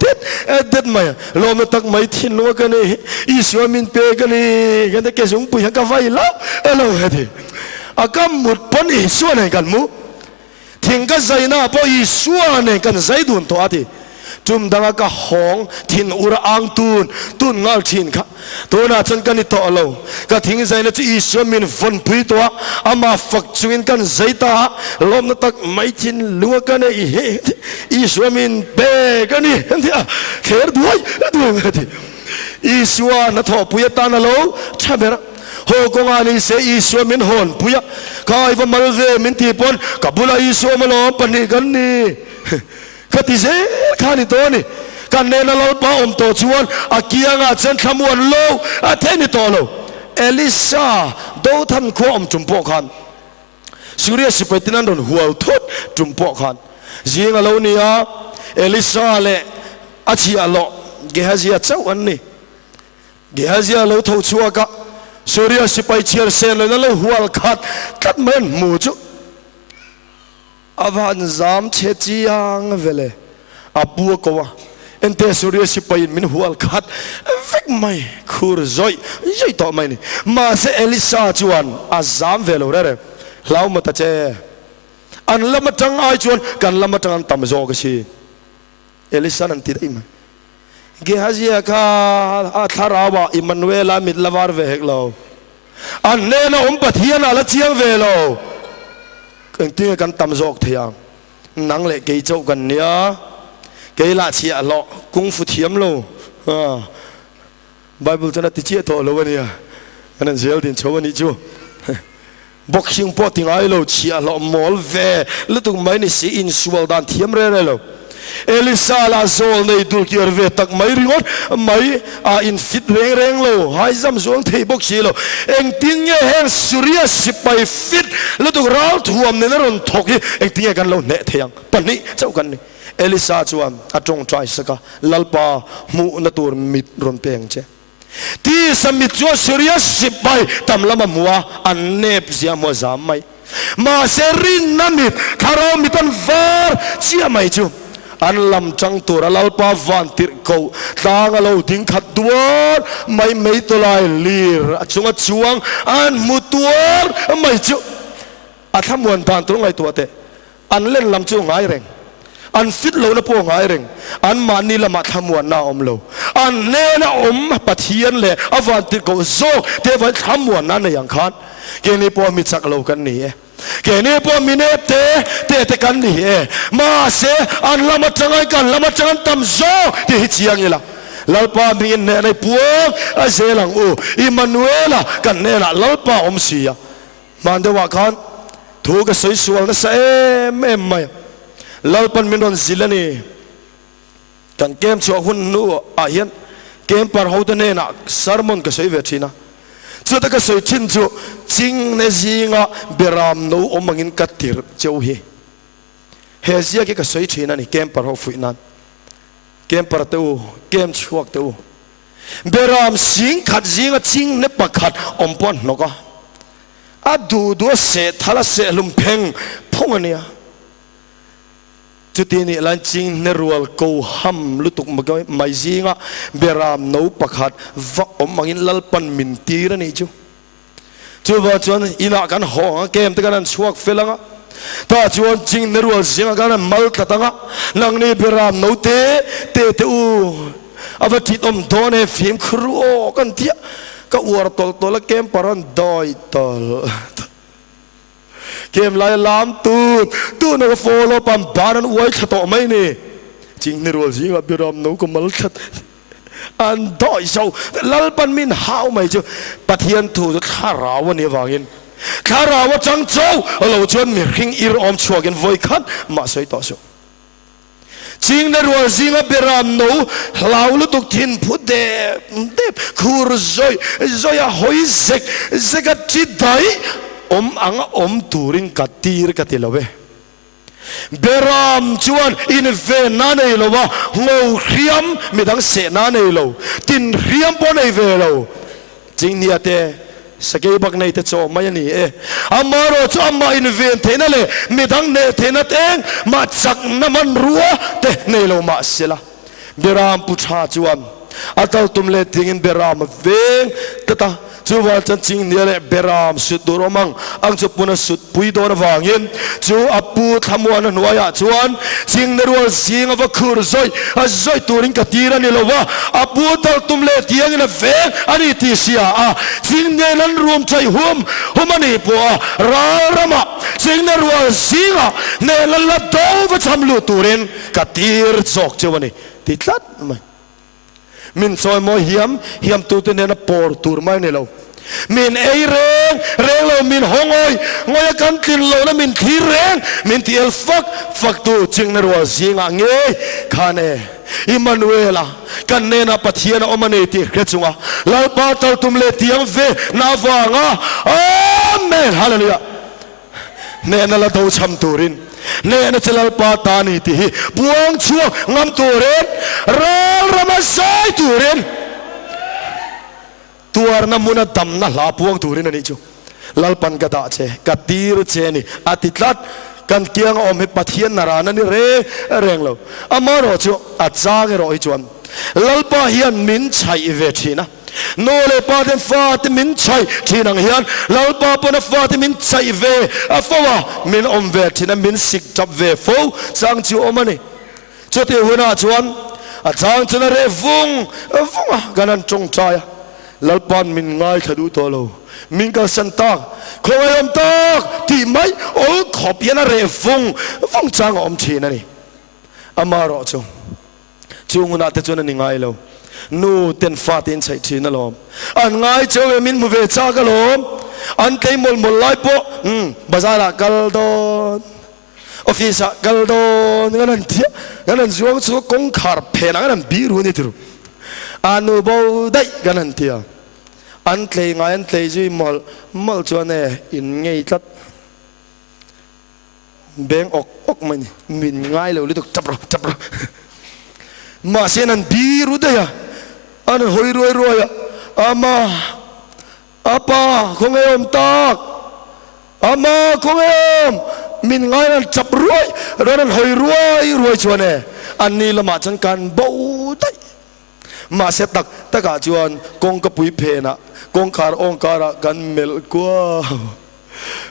det mai lo me tak mai thin lo ka ni iswa min pe ka ni kan ke jung pui ka vai la alo hedi akam mut pon iswa nei kan mu thing ka zaina po iswa nei kan zai dun to ati tum danga ka hong thin ura ang tun ngal thin kha to na chan kan ni to alo ka thing zaina chi iswa min von pui to ama fak chuin kan zaita lom na tak mai thin lunga ka nei iswa min be ka ni antia kher duai ati iswa na tho puya ta na lo chabera ho konga ni se iswa min hon puya kai va mal ve min ti pon kabula iswa malo pani kan ni khati se khani to ni kan ne na lo pa om to chuan akia nga chen thamuan lo a theni to lo Elisa do than ko om chumpo khan surya sipatinan don hual thot chumpo khan jinga lo ni a Elisa le achi alo Gehazi chau an ni Gehazi lo tho chuaka surya sipai chiar sen lo hual khat kat men mu chu avan zam che chiang vele apu ko wa ente surya sipai min hual khat vek mai khur zoi to mai ni ma se Elisa chuan azam velo re lau mata che an lama tang ai chuan kan lama tang tam zo ka si Elisa nan ti dai ma Gehazi ka atharawa Emmanuela mit lavar ve heklo an ne na pathian ala chiang velo kan ti kan tam zok thiang nang le ke chau kan nia ke la chi a lo kung fu thiam lo Bible chana ti chi to lo ania anan zel din chawani chu boxing po ting ai lo chi a lo mol ve lutung mai ni si in sual dan thiam re lo Elisa la zol nei dul ki arve tak mai ringot mai a in fit reng lo hai zam zong thei bok si lo eng tin nge heng surya sipai fit lo tu ral thuam ne ron thoki eng tin kan lo ne theyang pani chau kan ni Elisa chuan atong trai saka lalpa mu na tur mit ron peng che ti samit chu surya sipai tam lama muwa an nep zia mo zam mai ma serin namit kharo mitan var chia mai chu an lam chang tur lalpa van tir ko tang alo ding khat duar mai mei to lai lir achunga chuang an mutuar mai chu athamuan tan tu ngai tu ate an len lam chu ngai reng an fit lo na po ngai reng an mani lama thamuan na om lo an ne na om pathian le avan tir ko zo te van thamuan na yang khan ke ni po mi chak lo kan ni kene po minete te kan ni ma se an lama changai kan lama changan tam zo ti chiang ila lalpa min ne nei puang a zelang u Emmanuela kan ne la lalpa om sia mande wa khan thu ka soi sual na sa em mai lalpan min don zilani kan kem chu hun nu a hian kem par hoda ne na sermon ka soi ve thina chu ta ka soi chin chu ching ne zinga beram no omangin katir cheu hi hezia ki ka soi thina ni kem par ho fuinan kem par tu kem chuak tu beram sing khat zinga ching ne pakhat ompon noka adu do se thala se lumpeng phongania Tutini lancing nerual ko ham lutuk mai zinga beram no pakhat va omangin lalpan mintira ni chu chuwa chuan ina kan ho kem te kan chuak felanga ta chuan ching nerual zinga kan mal tatanga nangni beram no te u avati tom done phim khru kan tia ka war tol kem paran doi tol kem lai lam tu no follow pam baran wai chato mai ni ching ni rol zinga biram no ko mal chat an doi so lalpan min how mai chu pathian thu kharawa ni wangin kharawa chang chau lo chon mi ring ir om chuagen voi khat ma soi to so ching ni rol zinga biram no laulu tuk thin phu de khur zoi a hoi zek a chi dai om turin katir katilawe เบรามชวนอินเวน่าในโลวะงูเรียมมีดังเสนาในโลตินเรียมปนในเวโลจริงเนี่ยเตสเกย์บักในเตโจไม่ยันนี่อามาโรจอามาอินเวนเทนั่นเลยมีดังเนเทนัดเองมาจากน้ำมันรัวเตในโลมาเสละเบรามพุทธาจวนอาตาตุมเลติงินเบรามเวงตตาจูว่าจันจริงเนี่ยเลยเบรามสุดดูรมังอังจะปุ่นสุดปุยโดนวางยินจูอับปูทำวันนวายจวนจริงในรัวสิงว่าคือซอยตัวริงกตีรันนี่ละว่าอับปูตาตุมเลติยังนะเวงอันนี้ที่เสียจริงเนี่ยนั้นรวมใจหุมมันนี่ปัวราระมาจริงในรัวสิงเนี่ยนั้นละดาวว่าทำลูตัวริงกตีรจอกเจ้าวันนี้ติดลัดไหมมินซอยมอเฮียมตัวเตเนี่ยนะปอร์ตูร์ไม่เนี่ยเรามินเอเรงเรามินหงอยกันกินเรานะมินทีเรงมินที่เอลฟักตัวจึงในรัวสิงเงยข้าเนี่ยอิมมานูเอลกันเนี่ยนะปัทยานะอมันเอติเกจุงะลาปาตัลตุมเลติยังเวนาฟังอาเมนฮาเลลูยาเนี่ยนะละดาวช้ำตัวรินเนี่ยนะจะลาปาตานีที่บวงชัวงามตัวเรนรามาไซตัวเรนตัวนั้นมุนัดดำนะลาบวงตัวเรนนี่จูลาปันกระดาเจกัดตีรเจนี่อาทิตย์ลัดกันเกียงอมให้ปัทยานารานันนี่เร่งเราอามาโรจูอาจารย์รออีจวนลาปาเฮียนมินชัยเวทีนะโนเลปาเดนฟาติมินชัยที่นังเฮียนลาปาปนฟาติมินชัยเวอาฟาวะมินอมเวทีนะมินสิกจับเวฟูสังจูอมันนี่จุดที่หัวหน้าชวนอาจารย์จะนเรฟุงกันนั้นจงใจลาปานมินง่ายขดูตัวเรามินก็สันตากคงไอ้อมตากที่ไม่โอ้ขอบยันเรฟุงจางอมทีนั่นนี่อามาโรจูงุนาเตจวนนี่ง่ายเรานูเต็นฟาตินใส่ทีนั่นลมอันง่ายเจ้ามินมุเวจากลมอันเตยมลไลโปบาซาระกัลโดนออฟฟิศกัลโดนงั้นจวงสุกงคาร์เพนังงั้นบีรูนี่ทุอันบ่ได้งั้นที่อันเตยง่ายอันเตยจุยมลจวนเนี่ยอินไงตัดเบ่งอกมันมินง่ายเลยลิตุจับมาเส้นนั้นบีรูได้อะอันนั้นหอยรวยอามาอาป้าคงเอ็มตากอามาคงเอ็มมินง่ายนั้นจับรวยแล้วนั้นหอยรวยชวนเนี่ยอันนี้ละมาจันกันบ่ได้มาเสตักตะกาจวนกงกระปุยเพนะกงคาร์องการกันเมลกัว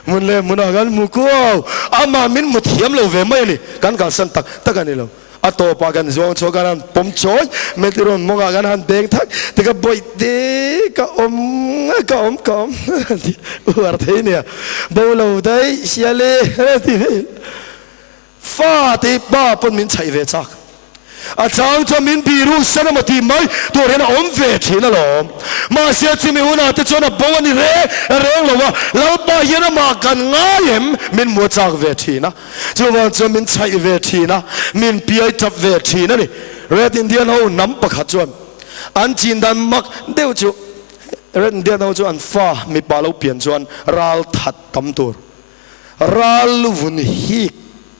มุนเล่มุนอากันมุกัวอามามินมุเทียมเราเวไม่นี่กันกันสันตักตะกันนี่เราอัตโตปากันจวงโชกันผมโชยเมติรอนมองกันหันเด้งทักแต่ก็บ่อยเด็กก็อมอุอาร์เทเนี่ยบ่เราได้เสียเลยที่ฟ้าที่บ้าปนมินใช้เวจักอาจารย์จะมินบีรูสนามทีไม่ตัวเรนอมเวทีนั่นหรอมาเสียที่มีหัวหน้าที่ชนบ่วันนี้เรื่องเราว่าเราไปยันมากันง่ายมินมัวจากเวทีนะจะว่าจะมินใช้เวทีนะมินปีไอจับเวทีนั่นนี่เรดอินเดียนเขานำปะขัดจวนอันจีนดันมักเดียวจูเรดอินเดียนเขาจวนฟ้ามีปลาเราเปลี่ยนจวนรัลทัดตำตัวรัลวุนฮี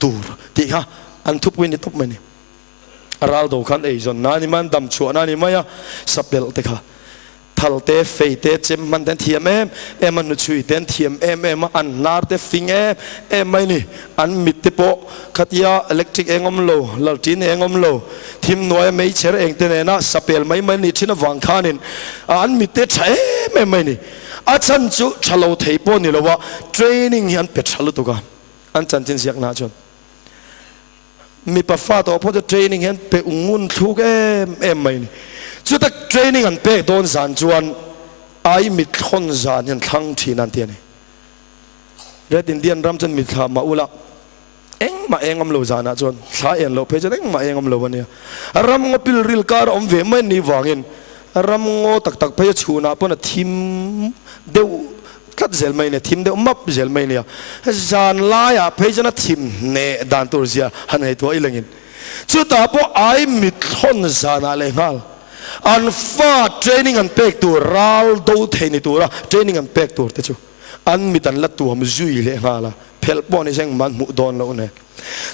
ตัวที่ฮะอันทุบวินิทุบมันนี่เราดูขันเอจนนั่นนี่มันดำชัวนั่นนี่ไม่อะสับเปลเตค่ะทัลเตะเฟยเตะเจมมันเต็นเทียมมันนุ่ยเต็นเทียมมันอันนาร์เตฟิงไม่นี่อันมิดเตโปขัดยาอิเล็กทริกเองอมโลลาตินเองอมโลทีมหน่วยไม่เชื่อเองเตนนะสับเปลไม่นี่ที่น่าวังขานินอันมิดเตะใช่ไม่นี่อาจารย์จุชะลาวเทปนี่เราว่าเทรนนิ่งยันเป็ดชะลุตุกันอันจันจินเสียงน่าจนมีปัฟฟ้าตัวพอจะเทรนนิ่งเห็นเปอุ้งุนทุกไม่นี่สุดท้ายเทรนนิ่งอันเปโดนสารจวนไอมิดคนสารยันทั้งทีนั่นเทียนี่เรดอินเดียนรำจนมิดขามาอุลักมาเองอมโลจานะจวนสายเอ็นโลเพจมาเองอมโลวันนี้รำงอปิลริลการอมเวไม่นิวังอินรำงอตักเพจชูนาปนทีมเดียวกัดเซลไม่เนี่ยทีมเดียวมับเซลไม่เนี่ยจานลายเพจนั้นทีมเนี่ยดันตัวเสียหันให้ตัวอีหลังอินสุดท้ายพอไอมิดคนสารอะไรงั้นอันฟ้าเทรนนิ่งอันเป็กตัวรัลดูเทนิตัวละเทรนนิ่งอันเป็กตัวเตจู อันมิตันละตัวมจุยเลยงาละเพลปอนี่เซงมันมุดอนแล้วเนี่ย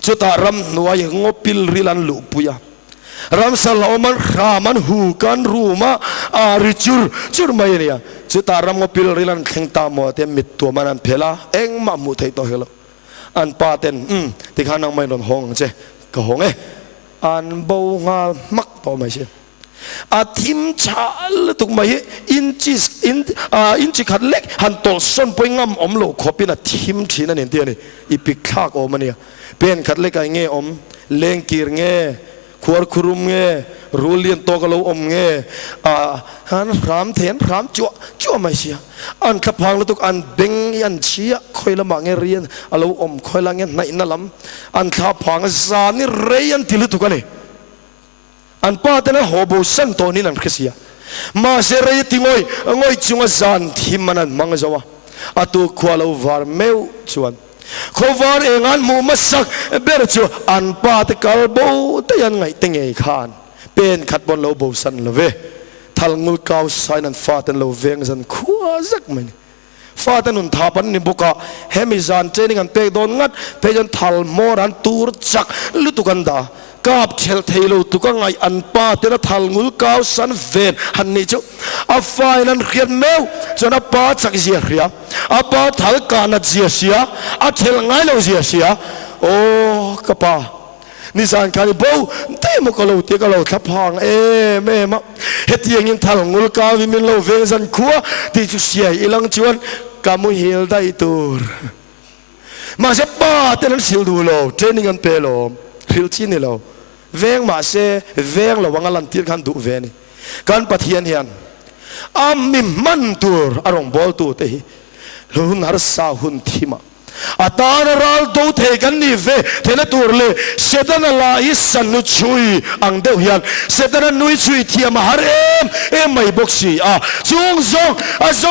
จุตารำนัวยงปิลริลันลุปุยารำสลามันขามันหูกันรูมาอาริจุรไม่เนี่ยจุตารำงปิลริลันแข่งตามว่าเต็มมิดตัวมันอันเพลาเอ็งมามุทัยตัวเหรออันปาเต็นที่ข้านังไม่โดนห้องเจ้ก็ห้องอันเบางามักต่อไม่ใช่อาทิมชาลตุกไม่อินจิขัดเล็กหันตอส่วนไปงำอมโลขอเป็นอาทิมชีนั่นเองเดียวนี่อีพิคากอมันเนี่ยเป็นขัดเล็กไงเงี้ยอมเลงกีร์เงี้ยขวดครุมเงี้ยรูเลียนโตกะโลอมเงี้ยหันรามเถียนรามจั่วไม่เชียอันขับพังแล้วตุกอันเบ่งยันเชียคอยละมาเงี้ยเรียนอโลอมคอยละเงี้ยในนั่นลำอันขับพังซานี่เรียนที่ลุตุกันนี่อันป้าแต่นั้นหอบสันโตนี่นั่นคือเสียมาเสรีติงอยจุงจานทิมมันมังจาวะอตุขวาลาวาร์เมวชวนขวาร์เองอันมูมัสักเบรจูอันป้าแต่กาลโบแต่ยังไงติงไงขานเป็นขัดบอลลาวโบสันลเวทัลงูกาวไซนันฟาตันลาวเวงสันขวาสักมันฟาตันนุนทาปันนิบุกะเฮมิจานเจนิกันเปกโดนงัดเพยันทัลโมรันตูรจักลุตุกันดากาบเชลเทโลตุกังไงอันป้าเตระทัลงูกาวสันเวนฮันนี่จูอาไฟนันเขียนเมวจนอาป้าจักเสียเรียอาป้าทัลกานัดเสียเสียอาเชลไงเราเสียเสียโอ้กป้านิสานคานิบูเต้มกโลเตกโลทับพังแม่มาเฮตียงทัลงูกาววิมินโลเวงสันขัวที่จุเสียอีหลังชวนกามุฮิลได้ตูร์มาเสป้าเตนันสิลดูโลเทรนนิ่งกันเปโลฮิลชินี่เราเวงมาเสเวงเราวังลันตีกันดูเวนี่การปะเทียนเฮียนอามิมันตูร์อารมณ์บอลตูเตหิลุนหาสาหุนทิมาอาตานารัลดูเทกันนี่เวเทนตูร์เลเสดานาลาอิสันนุชุยอังเดียวเฮียนเสดานานุยชุยเทียมาหาไม่บกสีจ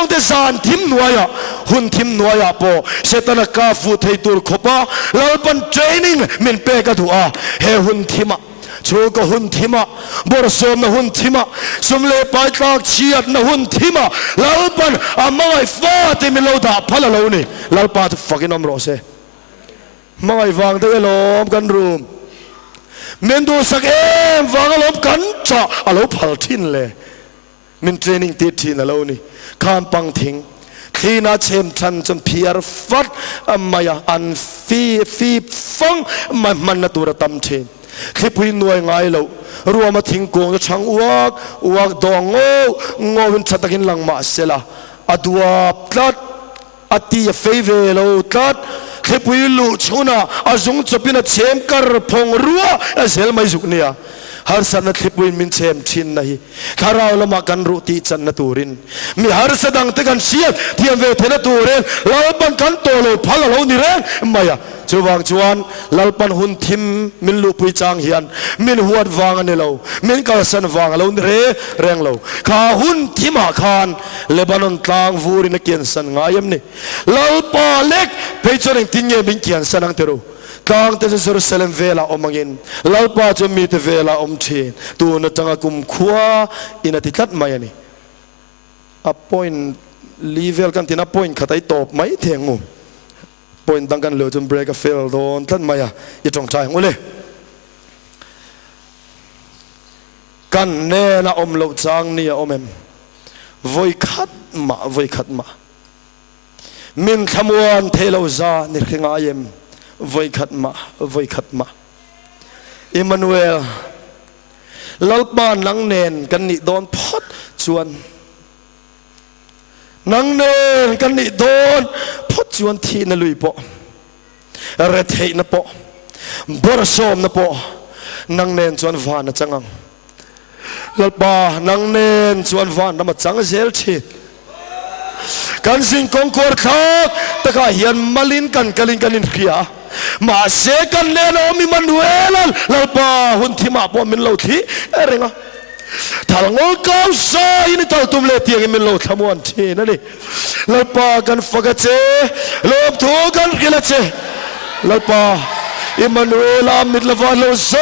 งเดซานทิมนัวยหุ่นทิมนัวยปอเสดานากาฟูเทตูร์ขบะเราเป็นเทรนนิ่งมินเปกัดูเฮหุ่นทิมาชูก็หุ่นทิมาบรสมนะหุ่นทิมาสมเลปายตากเชียดนะหุ่นทิมาเราเป็นไม่ฟ้าที่มีเราด่าพะเรานี่เราปาดฟักน้ำรอเซ่ไม่ฟังเตะลมกันรูมเมนดูสักฟังลมกันจ่อเราพัลทินเลยมินเทรนนิ่งติดทินเรานี่ข้ามปังทิ้งที่น่าเชื่อชันจนเพียร์ฟัดมาอย่างอันฟีฟังมันน่าตัวตั้มเชนคลิปวินหน่วยไงเรารวมมาทิ้งกงจะช่างอวกดองงอวินชัดตะกินหลังมาเสละอดัวตัดอตีเฟเวเราตัดคลิปวินลุชุนะอาจงจะเป็นเชมกระพงรัวเซลไม่สุกเนี่ยฮาร์สันนัทลิปวินมินเชมชินนะฮีข้าเราละมากันรุตีจันนตูรินมีฮาร์สดังเตกันเชียดที่อันเวทนตูรินเราบันกันโตโลพัลเรานี่เร่ไม่อะจวางจวนลลปันหุ่นทิมมินลูปุยจางเฮียนมินหัววางอันเรามินกาสันวางเราเร่งเราข้าหุ่นทิมอาคารเลบานอนตางฟูรินเกียนสันง่ายมนี่ลลปาเล็กไปจนถึงเงี้ยมินเกียนสันอังเตโรกางเตเซอร์เซเลมเวลาอมังอินลลปาจะมีเตเวลาอมเชนตัวนัจังกุมขวาอินาติตัดมาอย่างนี้อัพพอยน์ลีเวลกันที่นับพอยน์ขัดไอตบไม่เทียงงูพอยน์ตั้งกันเหลือจนเบรกเฟลโดนท่านมาอย่าจงใจงูเลยกันแน่นะอมเหลาจางนี่อมเอ็มวยขัดมามินขมวนเทลาจานิขงายมวยขัดมาอิมมานูเอลลลปานนังเนนกันนี่โดนพอดชวนนังเนนกันนี่โดนพอดชวนที่นลุยปอเรทเฮนปอบรสมนปอนังเนนชวนวานจังงังลลปานังเนนชวนวานนำมาจังเซลชีกันสิงคงควรทักตะกาเฮียนมาลินกันกลินกันลินเขียมาเสกันเนนอมิมันเวลันลลปาหุ่นที่มาปอมินเหลาที่เร่งอ่ะถ้าเราเก้าสายนี่ถ้าตุ้มเลี้ยงมินเหลาทำวันที่นั่นนี่ลลปากันฟักเจลบทูกันกิลเจลลปาอิมมานูเอลามิดลาวาโลซ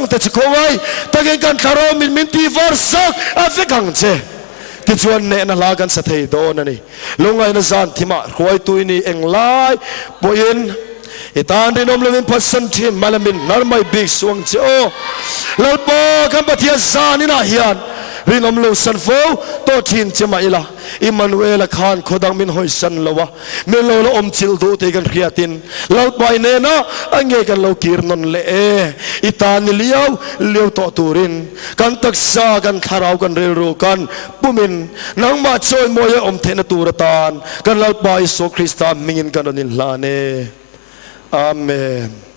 งแต่จะโคไว้ตะเกกันคารอมินตีฟาร์ซักอาเฟกังเจ ti chuan ne na la kan sa thei do na ni lungai na zan thima khoi tuini englai poin itan rin omlemin pasan thin malamin narmai big suang cho lalpa kan pathia zanina hian rin omlo san fo to thin chema ila Emmanuel khan khodang min hoi san lawa melo lo om chil do te kan khiatin lalpai ne na ange kan lo kir non le itan liau liau to turin kan taksa kan tharau kan relu kan pumin nang ma choi moye om thena turatan kan lalpai so Krista mingin kan onin lane amen.